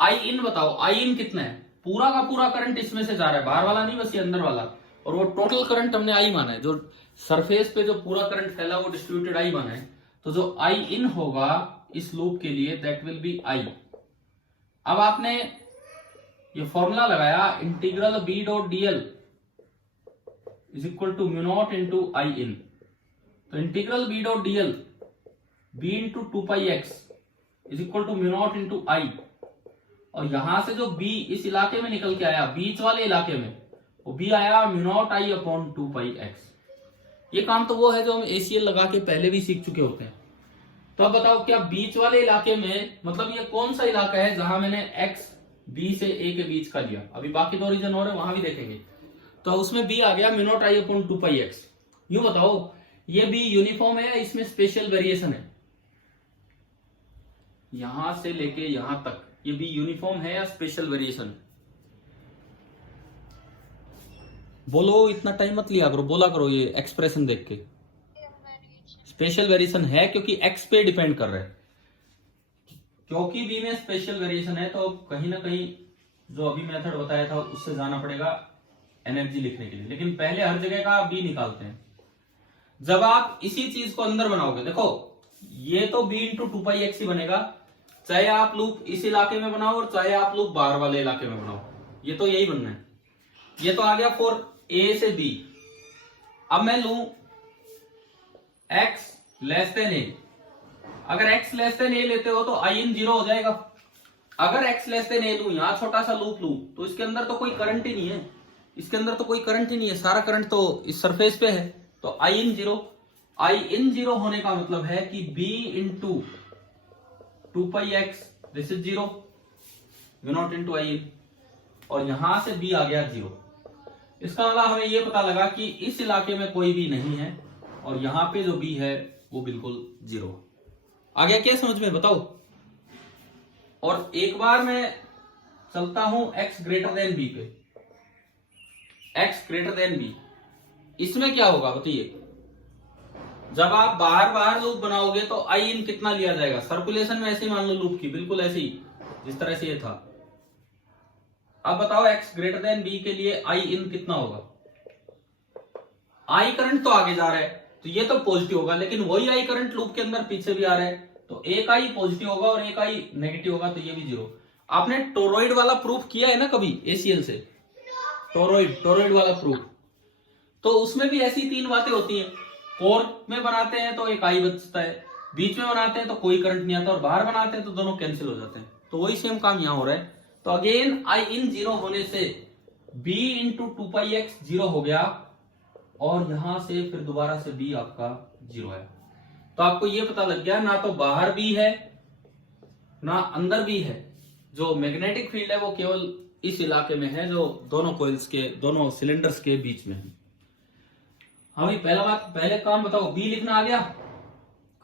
आई इन बताओ, आई इन कितना है? पूरा का पूरा करंट इसमें से जा रहा है, बाहर वाला नहीं, बस ये अंदर वाला। और वो टोटल करंट हमने आई माना है, जो सरफेस पे जो पूरा करंट फैला वो डिस्ट्रीब्यूटेड आई माना है। तो जो आई इन होगा इस लूप के लिए, दैट विल बी आई। अब आपने ये फॉर्मूला लगाया, integral B dot dl is equal to mu naught into I in. तो integral B dot dl B into two pi X is equal to mu naught into I, और यहां से जो B इस इलाके में निकल के आया बीच वाले इलाके में, वो बी आया mu naught I upon two pi x. ये काम तो वो है जो हम एसीएल लगा के पहले भी सीख चुके होते हैं। तो अब बताओ क्या बीच वाले इलाके में, मतलब ये कौन सा इलाका है जहां मैंने एक्स बी से ए के बीच का लिया, अभी बाकी दो रीजन और है वहां भी देखेंगे। तो उसमें बी आ गया mu naught I upon two pi x. यूं बताओ ये बी यूनिफॉर्म है या इसमें स्पेशल वेरिएशन है? यहां से लेके यहां तक ये बी यूनिफॉर्म है या स्पेशल वेरिएशन? बोलो, इतना टाइम मत लिया करो, बोला करो ये एक्सप्रेशन देख के। स्पेशल वेरिएशन है क्योंकि एक्स पे डिपेंड कर रहा है। क्योंकि बी में स्पेशल वेरिएशन है तो कहीं ना कहीं जो अभी मेथड बताया था उससे जाना पड़ेगा एनर्जी लिखने के लिए, लेकिन पहले हर जगह का बी निकालते हैं। जब आप इसी चीज को अंदर बनाओगे, देखो ये तो B into two pi x ही बनेगा, चाहे आप लूप इस इलाके में बनाओ और चाहे आप लूप बाहर वाले इलाके में बनाओ, ये तो यही बनना है। ये तो आ गया फॉर ए से बी। अब मैं लू x लेस देन ए, अगर x लेस देन ए लेते हो तो आई इन जीरो हो जाएगा। अगर x लेस देन ए लू, यहां छोटा सा लूप लू, तो इसके अंदर तो कोई करंट ही नहीं है, इसके अंदर तो कोई करंट ही नहीं है, सारा करंट तो इस सरफेस पे है, तो आई in zero. I in zero होने का मतलब है कि b into two pi X this is zero, mu naught into I in, और यहां से b आ गया जीरो। इसका मतलब हमें यह पता लगा कि इस इलाके में कोई भी नहीं है और यहां पे जो बी है वो बिल्कुल जीरो। आ गया क्या समझ में, बताओ। और एक बार मैं चलता हूं x ग्रेटर देन बी पे, x ग्रेटर देन बी, इसमें क्या होगा बताइए। जब आप बाहर बाहर लूप बनाओगे तो आई इन कितना लिया जाएगा, सर्कुलेशन में ऐसे मान लो लूप की, बिल्कुल ऐसे ही जिस तरह से ये था। अब बताओ x ग्रेटर देन बी के लिए आई इन कितना होगा। आई करंट तो आगे जा रहा है तो ये तो पॉजिटिव होगा, लेकिन वही आई करंट लूप के अंदर पीछे भी आ रहा है, तो एक आई पॉजिटिव होगा और एक आई नेगेटिव होगा, तो ये भी जीरो। आपने टोरॉइड वाला प्रूफ किया है ना कभी एसीएल से, टोरॉइड वाला प्रूफ, तो उसमें भी ऐसी तीन बातें होती हैं। कोर में बनाते हैं तो एक आई बचता है, बीच में बनाते हैं तो कोई करंट नहीं आता, और बाहर बनाते हैं तो दोनों कैंसिल हो जाते हैं। तो वही सेम काम यहां हो रहा है। तो अगेन आई इन जीरो होने से b into two pi x zero हो गया, और यहां से फिर दोबारा से b आपका जीरो है। तो आपको यह पता लग गया ना तो बाहर b है ना अंदर b है, जो मैग्नेटिक फील्ड है वो केवल इस इलाके में है जो दोनों कोइल्स के, दोनों सिलेंडर्स के बीच में है। हाँ भाई, पहले काम बताओ, b लिखना आ गया,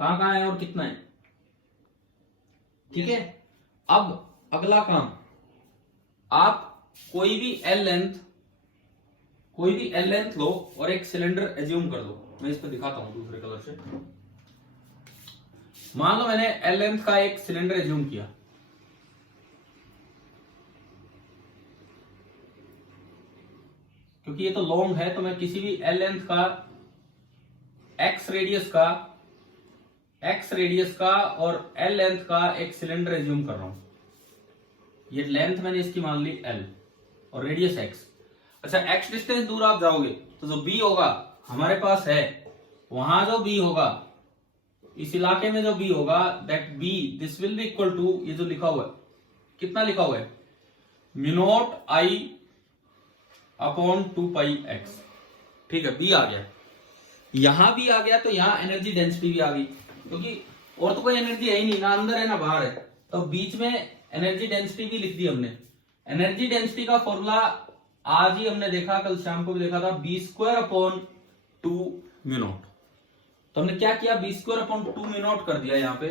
कहां है और कितना है, ठीक है। अब अगला काम, आप कोई भी एल लेंथ लो और एक सिलेंडर एज्यूम कर लो। मैं इस पे दिखाता हूं दूसरे कलर से। मान लो मैंने एल लेंथ का एक सिलेंडर एज्यूम किया, क्योंकि ये तो लॉन्ग है तो मैं किसी भी एल लेंथ का एक्स रेडियस का और एल लेंथ का एक सिलेंडर एज्यूम कर रहा हूं। ये लेंथ मैंने इसकी मान ली l और रेडियस x। अच्छा, x डिस्टेंस दूर आप जाओगे तो जो b होगा हमारे पास है, वहां जो b होगा इस इलाके में जो b होगा, that b this will be equal to, ये जो लिखा हुआ है कितना लिखा हुआ है, mu naught I upon two pi x. ठीक है, b आ गया, यहां भी आ गया, तो यहां एनर्जी डेंसिटी भी आ गई, क्योंकि और तो कोई एनर्जी है ही नहीं, ना अंदर है ना बाहर है, तो बीच में एनर्जी डेंसिटी भी लिख दी हमने। एनर्जी डेंसिटी का फॉर्मूला आज ही हमने देखा, कल शाम को भी देखा था, B square upon two mu naught. तो हमने क्या किया, B square upon two mu naught कर दिया यहाँ पे।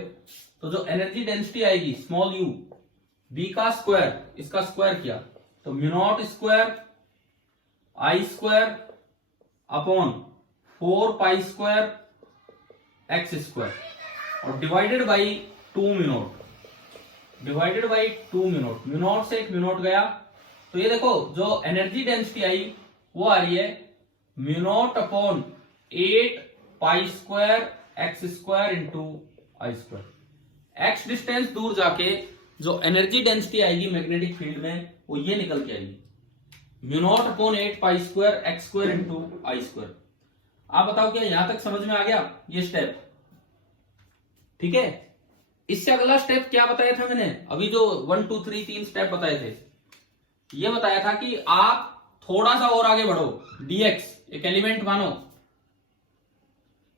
तो जो एनर्जी डेंसिटी आएगी स्मॉल यू, बी का स्क्वायर, इसका स्क्वायर किया, तो mu naught square I square upon 4 pi square X square, और divided by 2 mu naught, divided by 2 mu naught. Mu naught से एक म्यू नॉट गया, तो ये देखो जो एनर्जी डेंसिटी आई वो आ रही है mu naught upon 8 pi square X square into I square. X distance दूर जाके जो एनर्जी डेंसिटी आएगी मैग्नेटिक फील्ड में वो ये निकल के आएगी, mu naught upon 8 pi square X square into I square. आप बताओ क्या यहां तक समझ में आ गया ये स्टेप? ठीक है, इससे अगला स्टेप क्या बताया था मैंने? अभी जो 1 2 3 3 स्टेप बताए थे, ये बताया था कि आप थोड़ा सा और आगे बढ़ो। dx एक एलिमेंट मानो,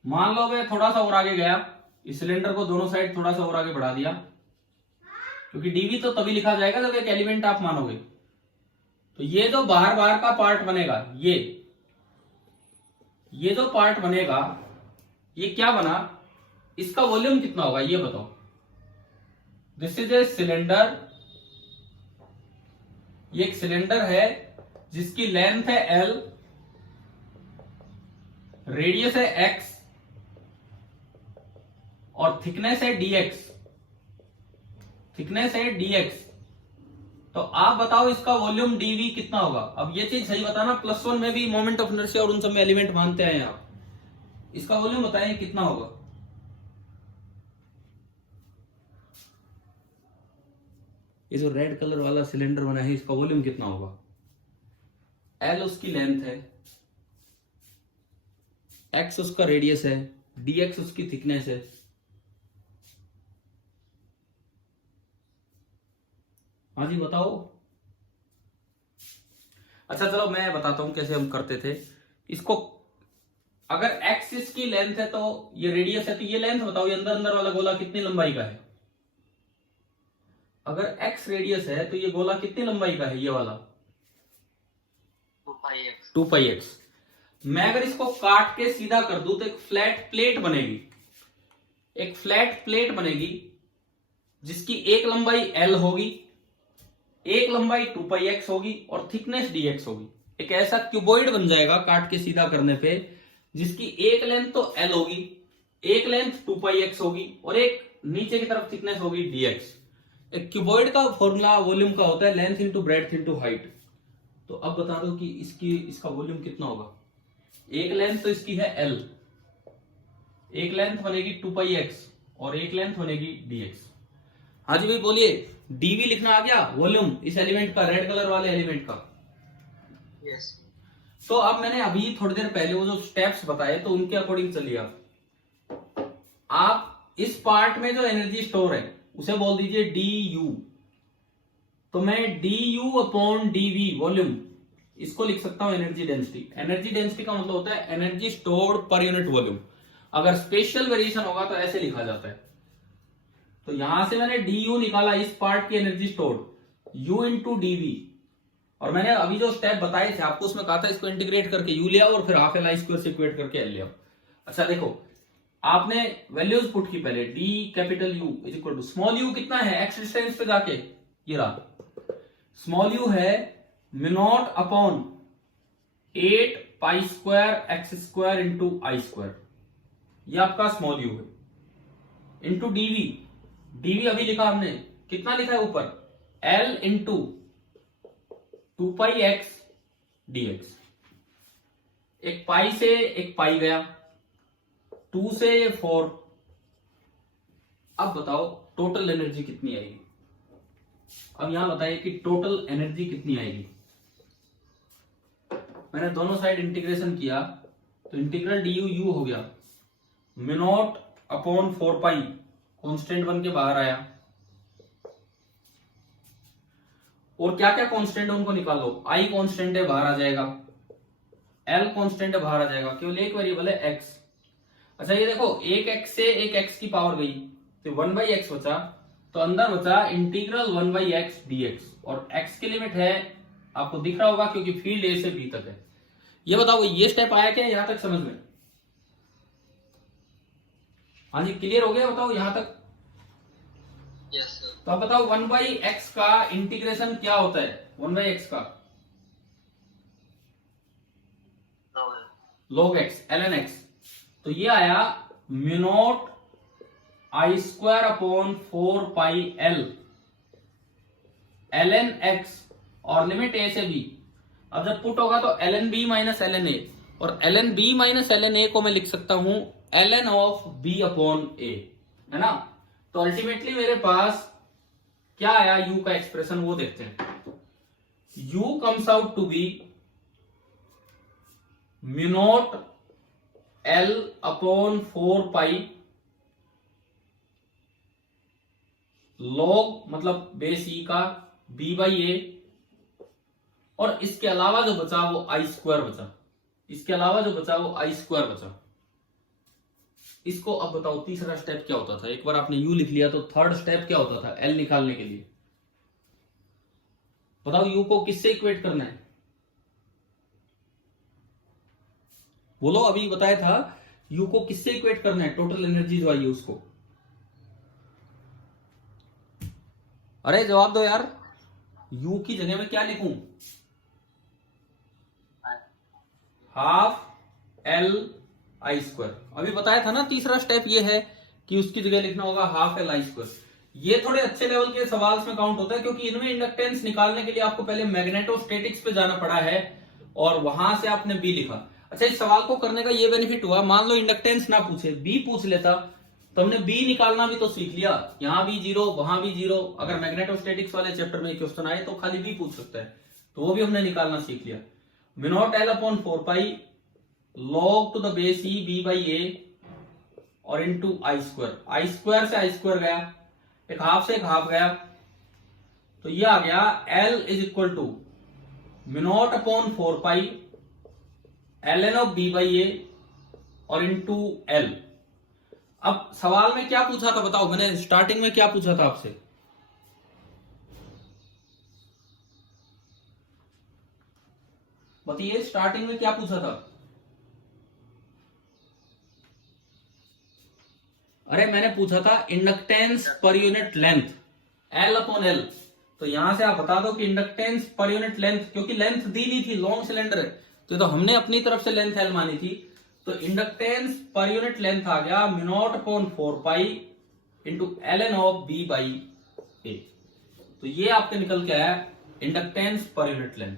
मान लो मैं थोड़ा सा और आगे गया, इस सिलेंडर को दोनों साइड थोड़ा सा और आगे बढ़ा दिया, क्योंकि dv तो तभी लिखा जाएगा जब एक एलिमेंट आप मानोगे। तो ये जो बाहर बाहर का पार्ट बनेगा, ये जो पार्ट बनेगा, ये क्या बना, इसका वॉल्यूम कितना होगा ये बताओ। दिस इज ए सिलेंडर, ये एक सिलेंडर है जिसकी लेंथ है L, रेडियस है x और थिकनेस है dx, थिकनेस है dx। तो आप बताओ इसका वॉल्यूम dv कितना होगा। अब ये चीज सही बताना, +1 में भी मोमेंट ऑफ इनर्शिया और उन सब में एलिमेंट मानते हैं आप। इसका वॉल्यूम बताएं कितना होगा। ये जो रेड कलर वाला सिलेंडर बना है, इसका वॉल्यूम कितना होगा? L उसकी लेंथ है, x उसका रेडियस है, dx उसकी थिकनेस है। हाँ जी बताओ। अच्छा चलो मैं बताता हूं कैसे हम करते थे इसको। अगर x इसकी लेंथ है तो ये रेडियस है, तो ये लेंथ बताओ, ये अंदर अंदर वाला गोला कितनी लंबाई का है? अगर x रेडियस है तो ये गोला कितनी लंबाई का है? ये वाला 2πx। मैं अगर इसको काट के सीधा कर दूं तो एक फ्लैट प्लेट बनेगी, एक फ्लैट प्लेट बनेगी जिसकी एक लंबाई L होगी, एक लंबाई 2πx होगी और थिकनेस dx होगी। एक ऐसा क्यूबॉइड बन जाएगा काट के सीधा करने पे, जिसकी एक लेंथ तो L होगी, एक लेंथ 2πx होगी और एक नीचे की तरफ थिकनेस होगी dx। एक क्यूबॉइड का फॉर्मूला वॉल्यूम का होता है length into breadth into height. तो अब बता दो कि इसका वॉल्यूम कितना होगा। एक लेंथ तो इसकी है L, एक लेंथ बनेगी 2πx और एक लेंथ बनेगी dx। हाँ जी भाई बोलिए, dv लिखना आ गया वॉल्यूम इस एलिमेंट का, रेड कलर वाले एलिमेंट का। यस। तो अब मैंने अभी थोड़ी देर पहले वो जो स्टेप्स बताए तो उनके अकॉर्डिंग चलिए। आप इस पार्ट में जो एनर्जी स्टोर है उसे बोल दीजिए du। तो मैं du अपॉन dv वॉल्यूम इसको लिख सकता हूं एनर्जी डेंसिटी। एनर्जी डेंसिटी का मतलब होता है energy stored per unit volume. अगर स्पेशल वेरिएशन होगा तो ऐसे लिखा जाता है। तो यहां से मैंने du निकाला, इस पार्ट की energy stored u into dv। और मैंने अभी जो स्टेप बताए थे आपको, उसमें कहा था इसको इंटीग्रेट करके u लिया और फिर हाफ एल आई स्क्वायर से इक्वेट करके l लिया। अच्छा देखो, आपने वैल्यूज पुट की पहले, d capital U is equal to small u कितना है x डिस्टेंस पे जाके, ये रहा स्मॉल u है μ0 upon 8 pi square x square into I square, ये आपका स्मॉल u है, इंटू dv। dv अभी लिखा हमने, कितना लिखा है ऊपर, l इंटू 2πx dx। एक पाई से एक पाई गया, 2 से 4। अब बताओ टोटल एनर्जी कितनी आएगी। अब यहां बताइए कि टोटल एनर्जी कितनी आएगी। मैंने दोनों साइड इंटीग्रेशन किया तो इंटीग्रल du u हो गया μ0 अपॉन 4 पाई, कॉन्स्टेंट बन के बाहर आया। और क्या क्या कांस्टेंट है उनको निकाल लो। आई कांस्टेंट है बाहर आ जाएगा, एल कांस्टेंट है बाहर आ जाएगा, केवल एक वेरिएबल है एक्स। अच्छा ये देखो, एक एक्स से एक एक्स की पावर गई तो 1/x बचा, तो अंदर बचा इंटीग्रल 1/x dx। और x की लिमिट है, आपको दिख रहा होगा क्योंकि फील्ड ए से बी तक है। ये बताओ ये स्टेप आया क्या यहां तक समझ में? हाँ जी क्लियर हो गया, बताओ यहां तक। Yes sir. तो अब बताओ 1/x का इंटीग्रेशन क्या होता है, 1/x का log x ln x। तो ये आया μ0 आई स्क्वायर अपॉन 4 पाई l ln x और लिमिट a से b। अब जब पुट होगा तो ln b minus ln a, और ln b minus ln a को मैं लिख सकता हूं ln of b upon a, है ना। तो अल्टीमेटली मेरे पास क्या आया u का एक्सप्रेशन, वो देखते हैं। u comes out to be μ0 L upon 4 pi log मतलब बेस ई का b बाई ए, और इसके अलावा जो बचा वो आई स्क्वायर बचा, इसके अलावा जो बचा वो आई स्क्वायर बचा। इसको अब बताओ तीसरा स्टेप क्या होता था। एक बार आपने u लिख लिया तो थर्ड स्टेप क्या होता था l निकालने के लिए। बताओ u को किससे इक्वेट करना है, बोलो। अभी बताया था u को किससे इक्वेट करना है, टोटल एनर्जी जो आई है उसको। अरे जवाब दो यार, u की जगह में क्या लिखूं, हाफ एल आई स्क्वायर। अभी बताया था ना तीसरा स्टेप ये है कि उसकी जगह लिखना होगा हाफ एल आई स्क्वायर। ये थोड़े अच्छे लेवल के सवाल में काउंट होता है, क्योंकि इनमें इंडक्टेंस निकालने के लिए आपको पहले मैग्नेटोस्टैटिक्स पे जाना पड़ा है और वहां से आपने बी लिखा। अच्छा, इस सवाल को करने का ये बेनिफिट हुआ, मान लो इंडक्टेंस ना पूछे, बी पूछ लेता तो हमने बी निकालना भी तो सीख लिया। यहां भी जीरो, वहां भी जीरो। अगर मैग्नेटोस्टैटिक्स वाले चैप्टर में क्वेश्चन आए तो खाली बी पूछ सकता है, तो वो भी हमने निकालना सीख लिया। Mu naught L upon 4 pi log to the base E B by A और into I square. I square से आई स्क्वायर गया, एक हाफ से एक हाफ गया, तो ये आ गया L is equal to mu naught upon 4 pi L N of B by A और इनटू एल। अब सवाल में क्या पूछा था बताओ, मैंने स्टार्टिंग में क्या पूछा था आपसे, बताइए स्टार्टिंग में क्या पूछा था। अरे मैंने पूछा था inductance per unit length L upon L. तो यहां से आप बता दो कि इंडक्टेंस पर यूनिट लेंथ, क्योंकि लेंथ दी नहीं थी, लॉन्ग सिलेंडर है तो हमने अपनी तरफ से लेंथ L मानी थी, तो इंडक्टेंस पर यूनिट लेंथ आ गया mu naught upon 4 pi into L N of B by A. तो ये आपके निकल के आया इंडक्टेंस पर यूनिट लेंथ।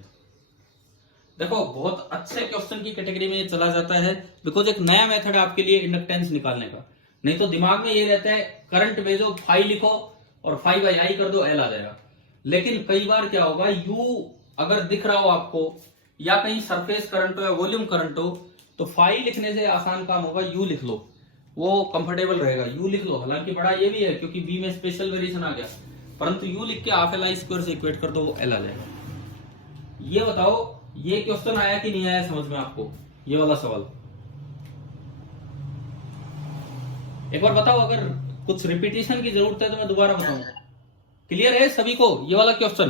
देखो बहुत अच्छे क्वेश्चन की कैटेगरी में ये चला जाता है, बिकॉज एक नया मेथड है आपके लिए इंडक्टेंस निकालने का। नहीं तो दिमाग में ये रहता है करंट भेजो, फाई लिखो और फाई बाई आई कर दो, एल आ जाएगा। लेकिन कई बार क्या होगा, यू अगर दिख रहा हो आपको, या कहीं सरफेस करंट हो या वॉल्यूम करंट हो, तो फाई लिखने से आसान काम होगा, यू लिख लो, वो कंफर्टेबल रहेगा, यू लिख लो। हालांकि बड़ा ये भी है क्योंकि बी में स्पेशल वेरिएशन आ गया, परंतु यू लिख के हाफ एल आई स्क्वायर से इक्वेट कर दो, वो एल आ जाएगा। ये बताओ ये क्वेश्चन आया कि नहीं आया समझ में आपको, ये वाला सवाल एक बार बताओ। अगर कुछ रिपीटेशन की जरूरत है तो मैं दोबारा बताऊंगा। क्लियर है सभी को ये वाला क्वेश्चन?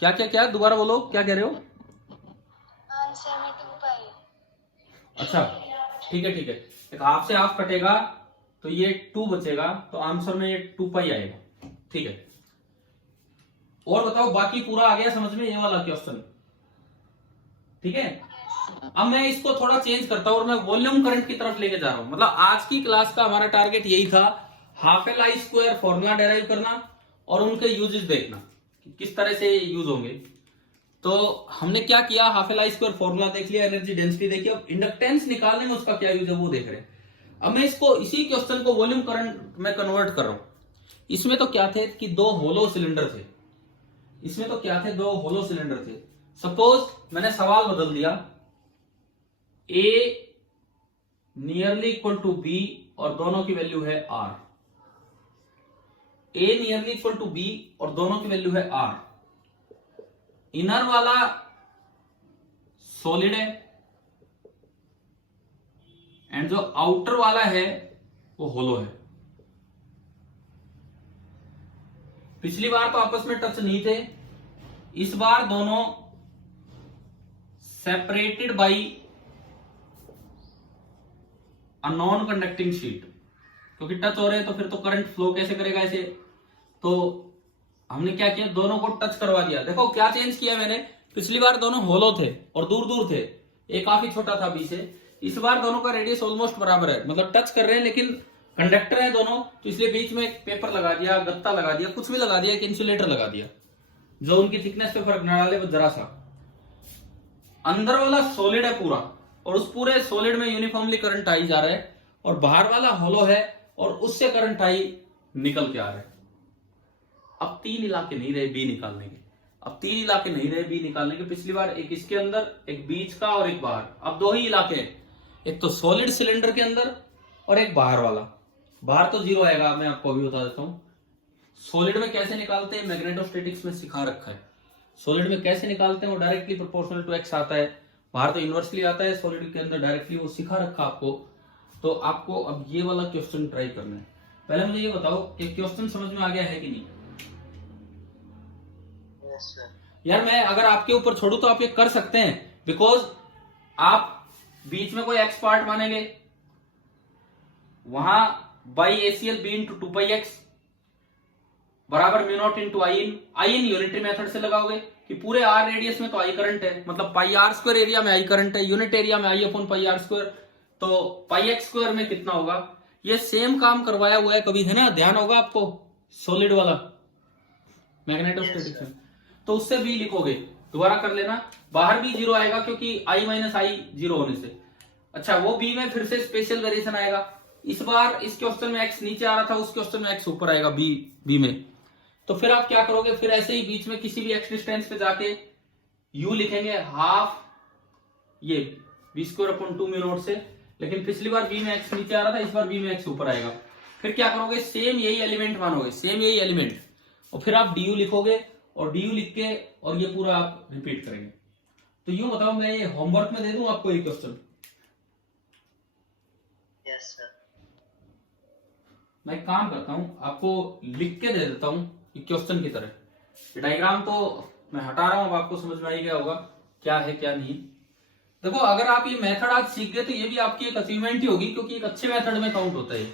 क्या क्या क्या दोबारा बोलो, क्या कह रहे हो? आंसर में 2 पाई। अच्छा ठीक है ठीक है, एक हाफ से हाफ कटेगा तो ये 2 बचेगा, तो आंसर में ये 2 पाई आएगा। ठीक है, और बताओ बाकी पूरा आ गया समझ में ये वाला क्वेश्चन? ठीक है, अब मैं इसको थोड़ा चेंज करता हूं और मैं वॉल्यूम करंट की तरफ लेके जा रहा हूं। मतलब आज की क्लास का हमारा टारगेट यही था, half L I square formula derive करना और उनके यूजेस देखना कि किस तरह से यूज होंगे। तो हमने क्या किया, half L I square formula देख लिया, एनर्जी डेंसिटी देखी, अब इंडक्टेंस निकालने में उसका क्या यूज है वो देख रहे हैं। अब मैं इसको इसी क्वेश्चन को वॉल्यूम करंट में कन्वर्ट कर रहा हूं। इसमें तो क्या थे कि 2 होलो सिलेंडर थे, इसमें तो क्या थे 2 होलो सिलेंडर थे। सपोज मैंने सवाल बदल दिया, A nearly equal to B और दोनों की वैल्यू है R। A nearly equal to B और दोनों की वैल्यू है R। इनर वाला सॉलिड है एंड जो आउटर वाला है वो होलो है। पिछली बार तो आपस में टच नहीं थे, इस बार दोनों separated by a non conducting sheet. क्योंकि टच हो रहे हैं तो फिर तो करंट फ्लो कैसे करेगा ऐसे, तो हमने क्या किया, दोनों को टच करवा दिया। देखो क्या चेंज किया मैंने, पिछली बार दोनों होलो थे और दूर दूर थे, एक काफी छोटा था बी से, इस बार दोनों का रेडियस ऑलमोस्ट बराबर है, मतलब टच कर रहे हैं लेकिन कंडक्टर है दोनों, तो इसलिए बीच में एक पेपर लगा दिया, गत्ता लगा दिया, कुछ भी लगा दिया, एक इंसुलेटर लगा दिया जो उनकी थिकनेस पे फर्क न डाले, वो जरा सा। अंदर वाला सॉलिड है पूरा और उस पूरे सॉलिड में यूनिफॉर्मली करंट आई जा रहा है, और बाहर वाला होलो है और उससे करंट आई निकल के आ रहा है। अब 3 इलाके नहीं रहे बी निकालने के, अब 3 इलाके नहीं रहे बी निकालने के। पिछली बार एक इसके अंदर, एक बीच का और एक बाहर। अब 2 ही इलाके हैं, एक तो सॉलिड सिलेंडर के अंदर और एक बाहर वाला। बाहर तो 0 आएगा, मैं आपको अभी बता देता हूं। सॉलिड में कैसे निकालते हैं, मैग्नेटोस्टैटिक्स में सिखा रखा है। सॉलिड में कैसे निकालते हैं, वो डायरेक्टली प्रोपोर्शनल टू एक्स आता है। बाहर तो इनवर्सली आता है, सॉलिड के अंदर डायरेक्टली, वो सिखा रखा आपको। तो आपको अब ये वाला क्वेश्चन ट्राई करना है। पहले मुझे ये बताओ कि क्वेश्चन समझ में आ गया है कि नहीं? Yes, sir. यार मैं अगर आपके ऊपर छोड़ू तो आप ये कर सकते हैं, बिकॉज आप बीच में कोई एक्स पार्ट मानेंगे, वहां by ACL B into 2 pi x बराबर म्यू नॉट इंटू आई इन यूनिटरी मेथड से लगाओगे कि पूरे आर रेडियस में तो आई करंट है, मतलब पाई आर स्क्वायर एरिया में आई करंट है, यूनिट एरिया में आई अपॉन पाई आर स्क्वायर, तो पाई एक्स स्क्वायर में कितना होगा। ये सेम काम करवाया हुआ है कभी, है ना, ध्यान होगा आपको, सॉलिड वाला मैग्नेटोस्टैटिक्स में। तो उससे भी लिखोगे, दोबारा कर लेना। बाहर भी 0 आएगा क्योंकि आई माइनस आई 0 होने से। अच्छा, वो बी में फिर से स्पेशल वेरिएशन आएगा। इस बार इस क्वेश्चन में एक्स नीचे आ रहा था, उस क्वेश्चन में एक्स ऊपर आएगा बी में। तो फिर आप क्या करोगे, फिर ऐसे ही बीच में किसी भी एक्स डिस्टेंस पे जाके यू लिखेंगे हाफ ये B square upon 2 mu naught से। लेकिन पिछली बार बी में एक्स नीचे आ रहा था, इस बार बी में एक्स ऊपर आएगा। फिर क्या करोगे, सेम यही एलिमेंट मानोगे, सेम यही एलिमेंट, और फिर आप डी यू लिखोगे, और डी यू लिख के और ये पूरा आप रिपीट करेंगे। तो यूं बताओ, मैं ये होमवर्क में दे दूं आपको ये क्वेश्चन? Yes, sir. मैं एक काम करता हूं, आपको लिख के दे देता हूं कि क्वेश्चन की तरह। ये डायग्राम तो मैं हटा रहा हूं, अब आपको समझ में आ ही गया होगा क्या है क्या नहीं। देखो, अगर आप ये मेथड आज सीख गए तो ये भी आपकी एक अचीवमेंट ही होगी, क्योंकि एक अच्छे मेथड में काउंट होता है।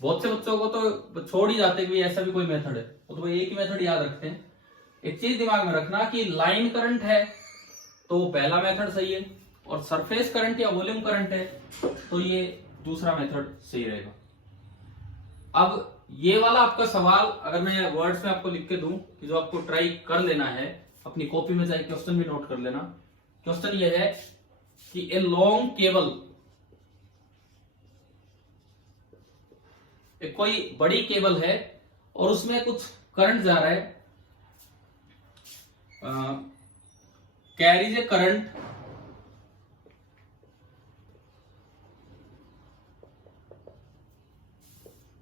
बहुत से बच्चों को तो छोड़ ही जाते हैं कि ऐसा भी कोई मेथड है, वो तो एक ही मेथड याद रखते हैं। एक चीज दिमाग में रखना कि लाइन करंट है तो वो पहला मेथड सही है, और सरफेस करंट या वॉल्यूम करंट है तो ये दूसरा मेथड सही रहेगा। अब ये वाला आपका सवाल अगर मैं वर्ड्स में आपको लिख के दूं कि जो आपको ट्राई कर लेना है, अपनी कॉपी में जाए क्वेश्चन भी नोट कर लेना। क्वेश्चन ये है कि ए लॉन्ग केबल, एक कोई बड़ी केबल है और उसमें कुछ करंट जा रहा है, carries A current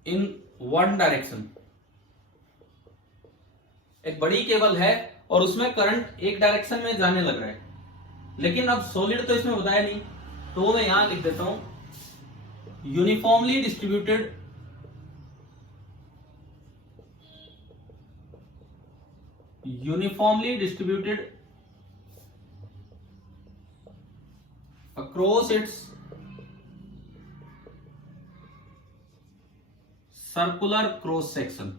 in one direction. एक बड़ी केबल है और उसमें करंट एक डायरेक्शन में जाने लग रहा है, लेकिन अब सॉलिड तो इसमें बताया नहीं, तो वो मैं यहां लिख देता हूं, uniformly distributed across its circular cross section.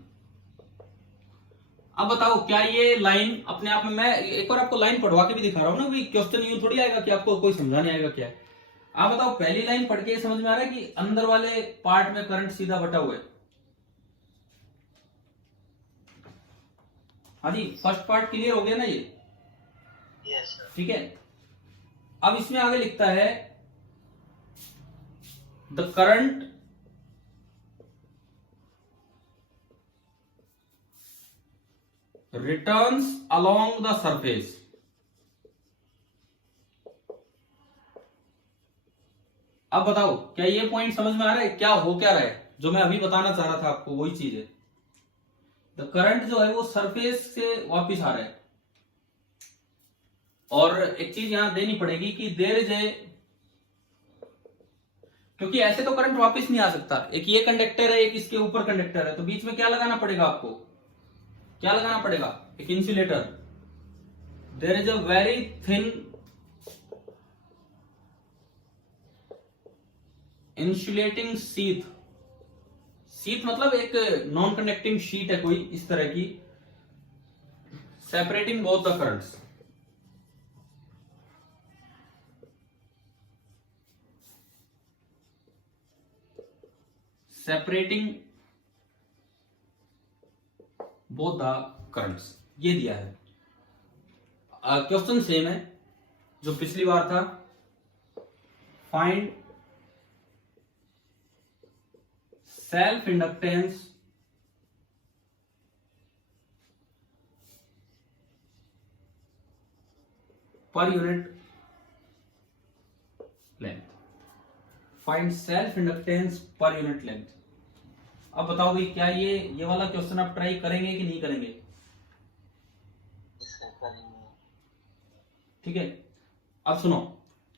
अब बताओ, क्या ये लाइन अपने आप में, मैं एक और आपको लाइन पढ़वा के भी दिखा रहा हूं ना, भाई क्वेश्चन यूं थोड़ी आएगा कि आपको कोई समझाने आएगा क्या है। आप बताओ, पहली लाइन पढ़ के समझ में आ रहा है कि अंदर वाले पार्ट में करंट सीधा बटा हुआ है? हाँ जी, फर्स्ट पार्ट क्लियर हो गया ना ये? Yes, sir. ठीक है। अब इसमें आगे लिखता है the current returns along the surface. अब बताओ, क्या ये पॉइंट समझ में आ रहा है, क्या हो क्या रहा है? जो मैं अभी बताना चाह रहा था आपको वही चीज है। द करंट जो है वो सरफेस से वापिस आ रहा है। और एक चीज यहां देनी पड़ेगी कि देयर इज ए, क्योंकि ऐसे तो करंट वापस नहीं आ सकता। एक ये कंडक्टर है, एक इसके ऊपर कंडक्टर है, तो बीच में क्या लगाना पड़ेगा आपको? क्या लगाना पड़ेगा? एक insulator. There is a very thin insulating sheath. Sheath मतलब एक नॉन कंडक्टिंग शीट है कोई इस तरह की, separating both the currents. Separating both the currents, ये दिया है। क्वेश्चन सेम है जो पिछली बार था। Find self inductance per unit length, find self inductance per unit length. अब बताओ भाई, क्या ये वाला क्वेश्चन आप ट्राई करेंगे कि नहीं करेंगे? ठीक है, अब सुनो,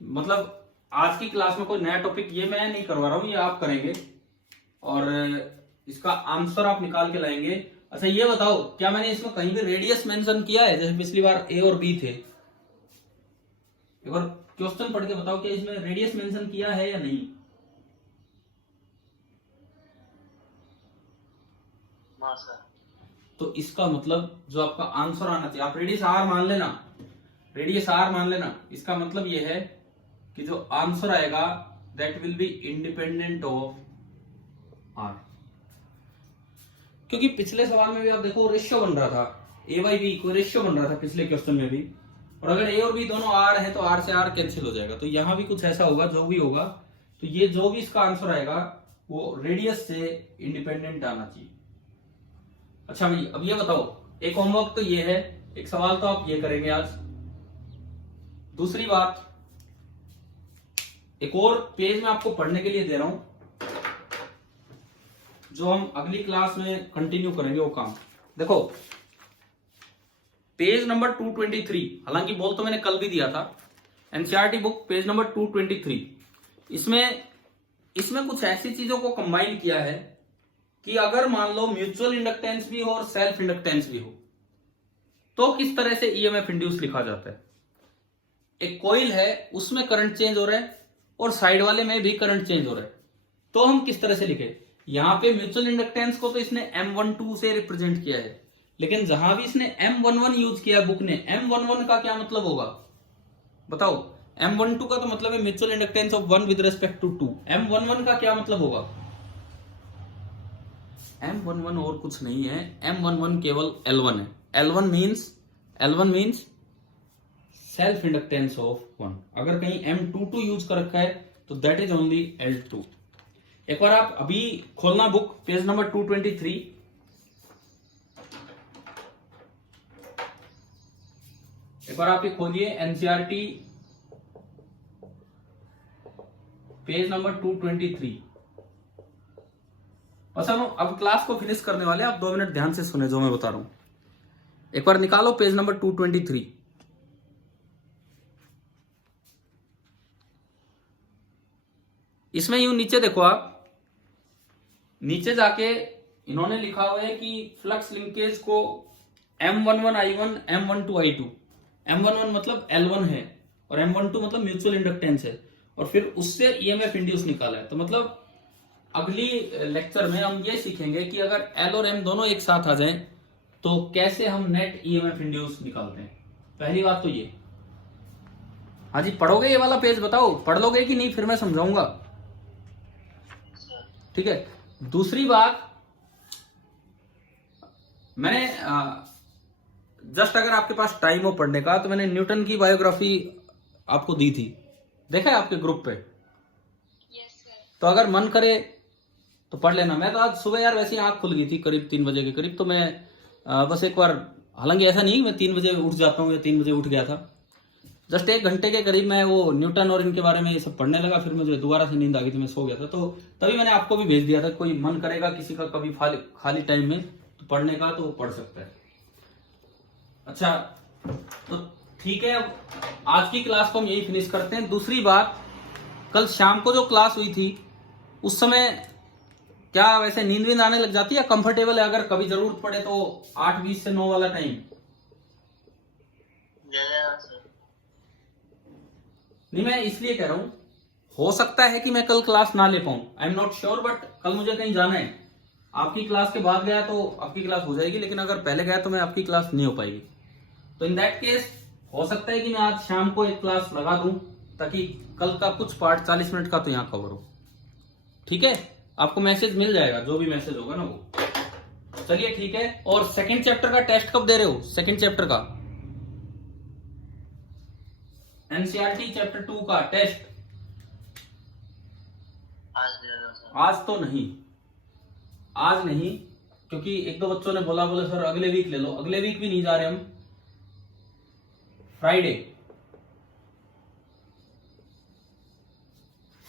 मतलब आज की क्लास में कोई नया टॉपिक ये मैं नहीं करवा रहा हूं, ये आप करेंगे और इसका आंसर आप निकाल के लाएंगे। अच्छा ये बताओ, क्या मैंने इसमें कहीं भी रेडियस मेंशन किया है? जैसे पिछली बार ए और बी थे, एक बार क्वेश्चन पढ़ के बताओ कि इसमें रेडियस मेंशन किया है या नहीं? ना सर। तो इसका मतलब जो आपका आंसर आना चाहिए, आप रेडियस आर मान लेना, रेडियस आर मान लेना। इसका मतलब ये है कि जो आंसर आएगा that will be independent of R. क्योंकि पिछले सवाल में भी आप देखो रेशियो बन रहा था, ए बाई बी को रेशियो बन रहा था पिछले क्वेश्चन में भी, और अगर ए और बी दोनों आर है तो आर से आर कैंसिल हो जाएगा। तो यहां भी कुछ ऐसा होगा, जो भी होगा तो ये जो भी इसका आंसर आएगा वो रेडियस से इंडिपेंडेंट आना चाहिए। अच्छा भाई, अब ये बताओ, एक होमवर्क तो ये है, एक सवाल तो आप ये करेंगे आज। दूसरी बात, एक और पेज में आपको पढ़ने के लिए दे रहा हूं, जो हम अगली क्लास में कंटिन्यू करेंगे वो काम। देखो पेज नंबर 223, हालांकि बोल तो मैंने कल भी दिया था, एनसीईआरटी बुक पेज नंबर 223। इसमें कुछ ऐसी चीजों को कंबाइन किया है कि अगर मान लो म्यूचुअल इंडक्टेंस भी हो और सेल्फ इंडक्टेंस भी हो तो किस तरह से ईएमएफ इंड्यूस लिखा जाता है। एक कॉइल है, उसमें करंट चेंज हो रहा है और साइड वाले में भी करंट चेंज हो रहा है, तो हम किस तरह से लिखे? यहां पे म्यूचुअल इंडक्टेंस को तो इसने M12 से रिप्रेजेंट किया है, लेकिन जहां भी इसने M11 यूज किया बुक ने, M11 का क्या मतलब होगा बताओ? M12 का तो मतलब है mutual inductance of 1 with respect to 2। M11 का क्या मतलब होगा? M11 और कुछ नहीं है, M11 केवल L1 है। L1 means self inductance of 1। अगर कहीं M22 यूज कर रखा है तो दैट इज ओनली L2। एक बार आप अभी खोलना बुक पेज नंबर 223, एक बार आप ये खोलिए, एनसीईआरटी पेज नंबर 223। बस हम अब क्लास को फिनिश करने वाले हैं, आप 2 मिनट ध्यान से सुने जो मैं बता रहा हूं। एक बार निकालो पेज नंबर 223। इसमें यूं नीचे देखो, आप नीचे जाके इन्होंने लिखा हुआ है कि फ्लक्स लिंकेज को M11I1 M12I2, M11 मतलब L1 है और M12 मतलब म्यूचुअल इंडक्टेंस है, और फिर उससे ईएमएफ इंड्यूस निकाला है। तो मतलब अगली लेक्चर में हम ये सीखेंगे कि अगर L और M दोनों एक साथ आ जाएं तो कैसे हम नेट ईएमएफ इंड्यूस निकालते हैं। पहली बात तो ये। हाँ जी, पढ़ोगे ये वाला पेज? बताओ पढ़ लोगे कि नहीं, फिर मैं समझाऊंगा। ठीक है, दूसरी बात, मैंने जस्ट अगर आपके पास टाइम हो पढ़ने का तो मैंने न्यूटन की बायोग्राफी आपको दी थी, देखा है आपके ग्रुप पे? Yes sir. तो अगर मन करे तो पढ़ लेना। मैं तो आज सुबह यार वैसे ही आंख खुल गई थी करीब 3 बजे के करीब, तो मैं बस एक बार, हालांकि ऐसा नहीं मैं 3 बजे उठ जाता हूँ या 3 बजे उठ गया था, जस्ट 1 घंटे के करीब मैं वो न्यूटन और इनके बारे में ये सब पढ़ने लगा, फिर मुझे दोबारा से नींद आ गई थी, मैं सो गया था। तो तभी मैंने आपको भी भेज दिया था, कोई मन करेगा किसी का कभी खाली टाइम में तो पढ़ने का तो पढ़ सकता है। अच्छा तो ठीक है, अब आज की क्लास को हम यही फिनिश करते हैं। दूसरी बात, कल शाम को जो क्लास हुई थी उस समय क्या वैसे नींद वींद आने लग जाती है? कंफर्टेबल है? अगर कभी जरूरत पड़े तो 8:20 से 9 वाला टाइम। नहीं, मैं इसलिए कह रहा हूं, हो सकता है कि मैं कल क्लास ना ले पाऊं, I am not sure, but कल मुझे कहीं जाना है। आपकी क्लास के बाद गया तो आपकी क्लास हो जाएगी, लेकिन अगर पहले गया तो मैं आपकी क्लास नहीं हो पाएगी। तो इन दैट केस हो सकता है कि मैं आज शाम को एक क्लास लगा दूं, ताकि कल का कुछ पार्ट 40 मिनट का तो यहाँ कवर हो। ठीक है, आपको मैसेज मिल जाएगा, जो भी मैसेज होगा ना वो। चलिए ठीक है, और सेकंड चैप्टर का टेस्ट कब दे रहे हो? सेकंड चैप्टर का एनसीईआरटी चैप्टर 2 का टेस्ट आज तो नहीं, आज नहीं, क्योंकि 1-2 बच्चों ने बोले सर अगले वीक ले लो। अगले वीक भी नहीं जा रहे हम, फ्राइडे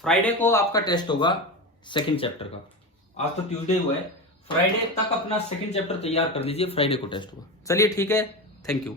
फ्राइडे को आपका टेस्ट होगा सेकंड चैप्टर का। आज तो ट्यूसडे हुआ है, फ्राइडे तक अपना सेकंड चैप्टर तैयार कर लीजिए, फ्राइडे को टेस्ट होगा। चलिए ठीक है, थैंक यू।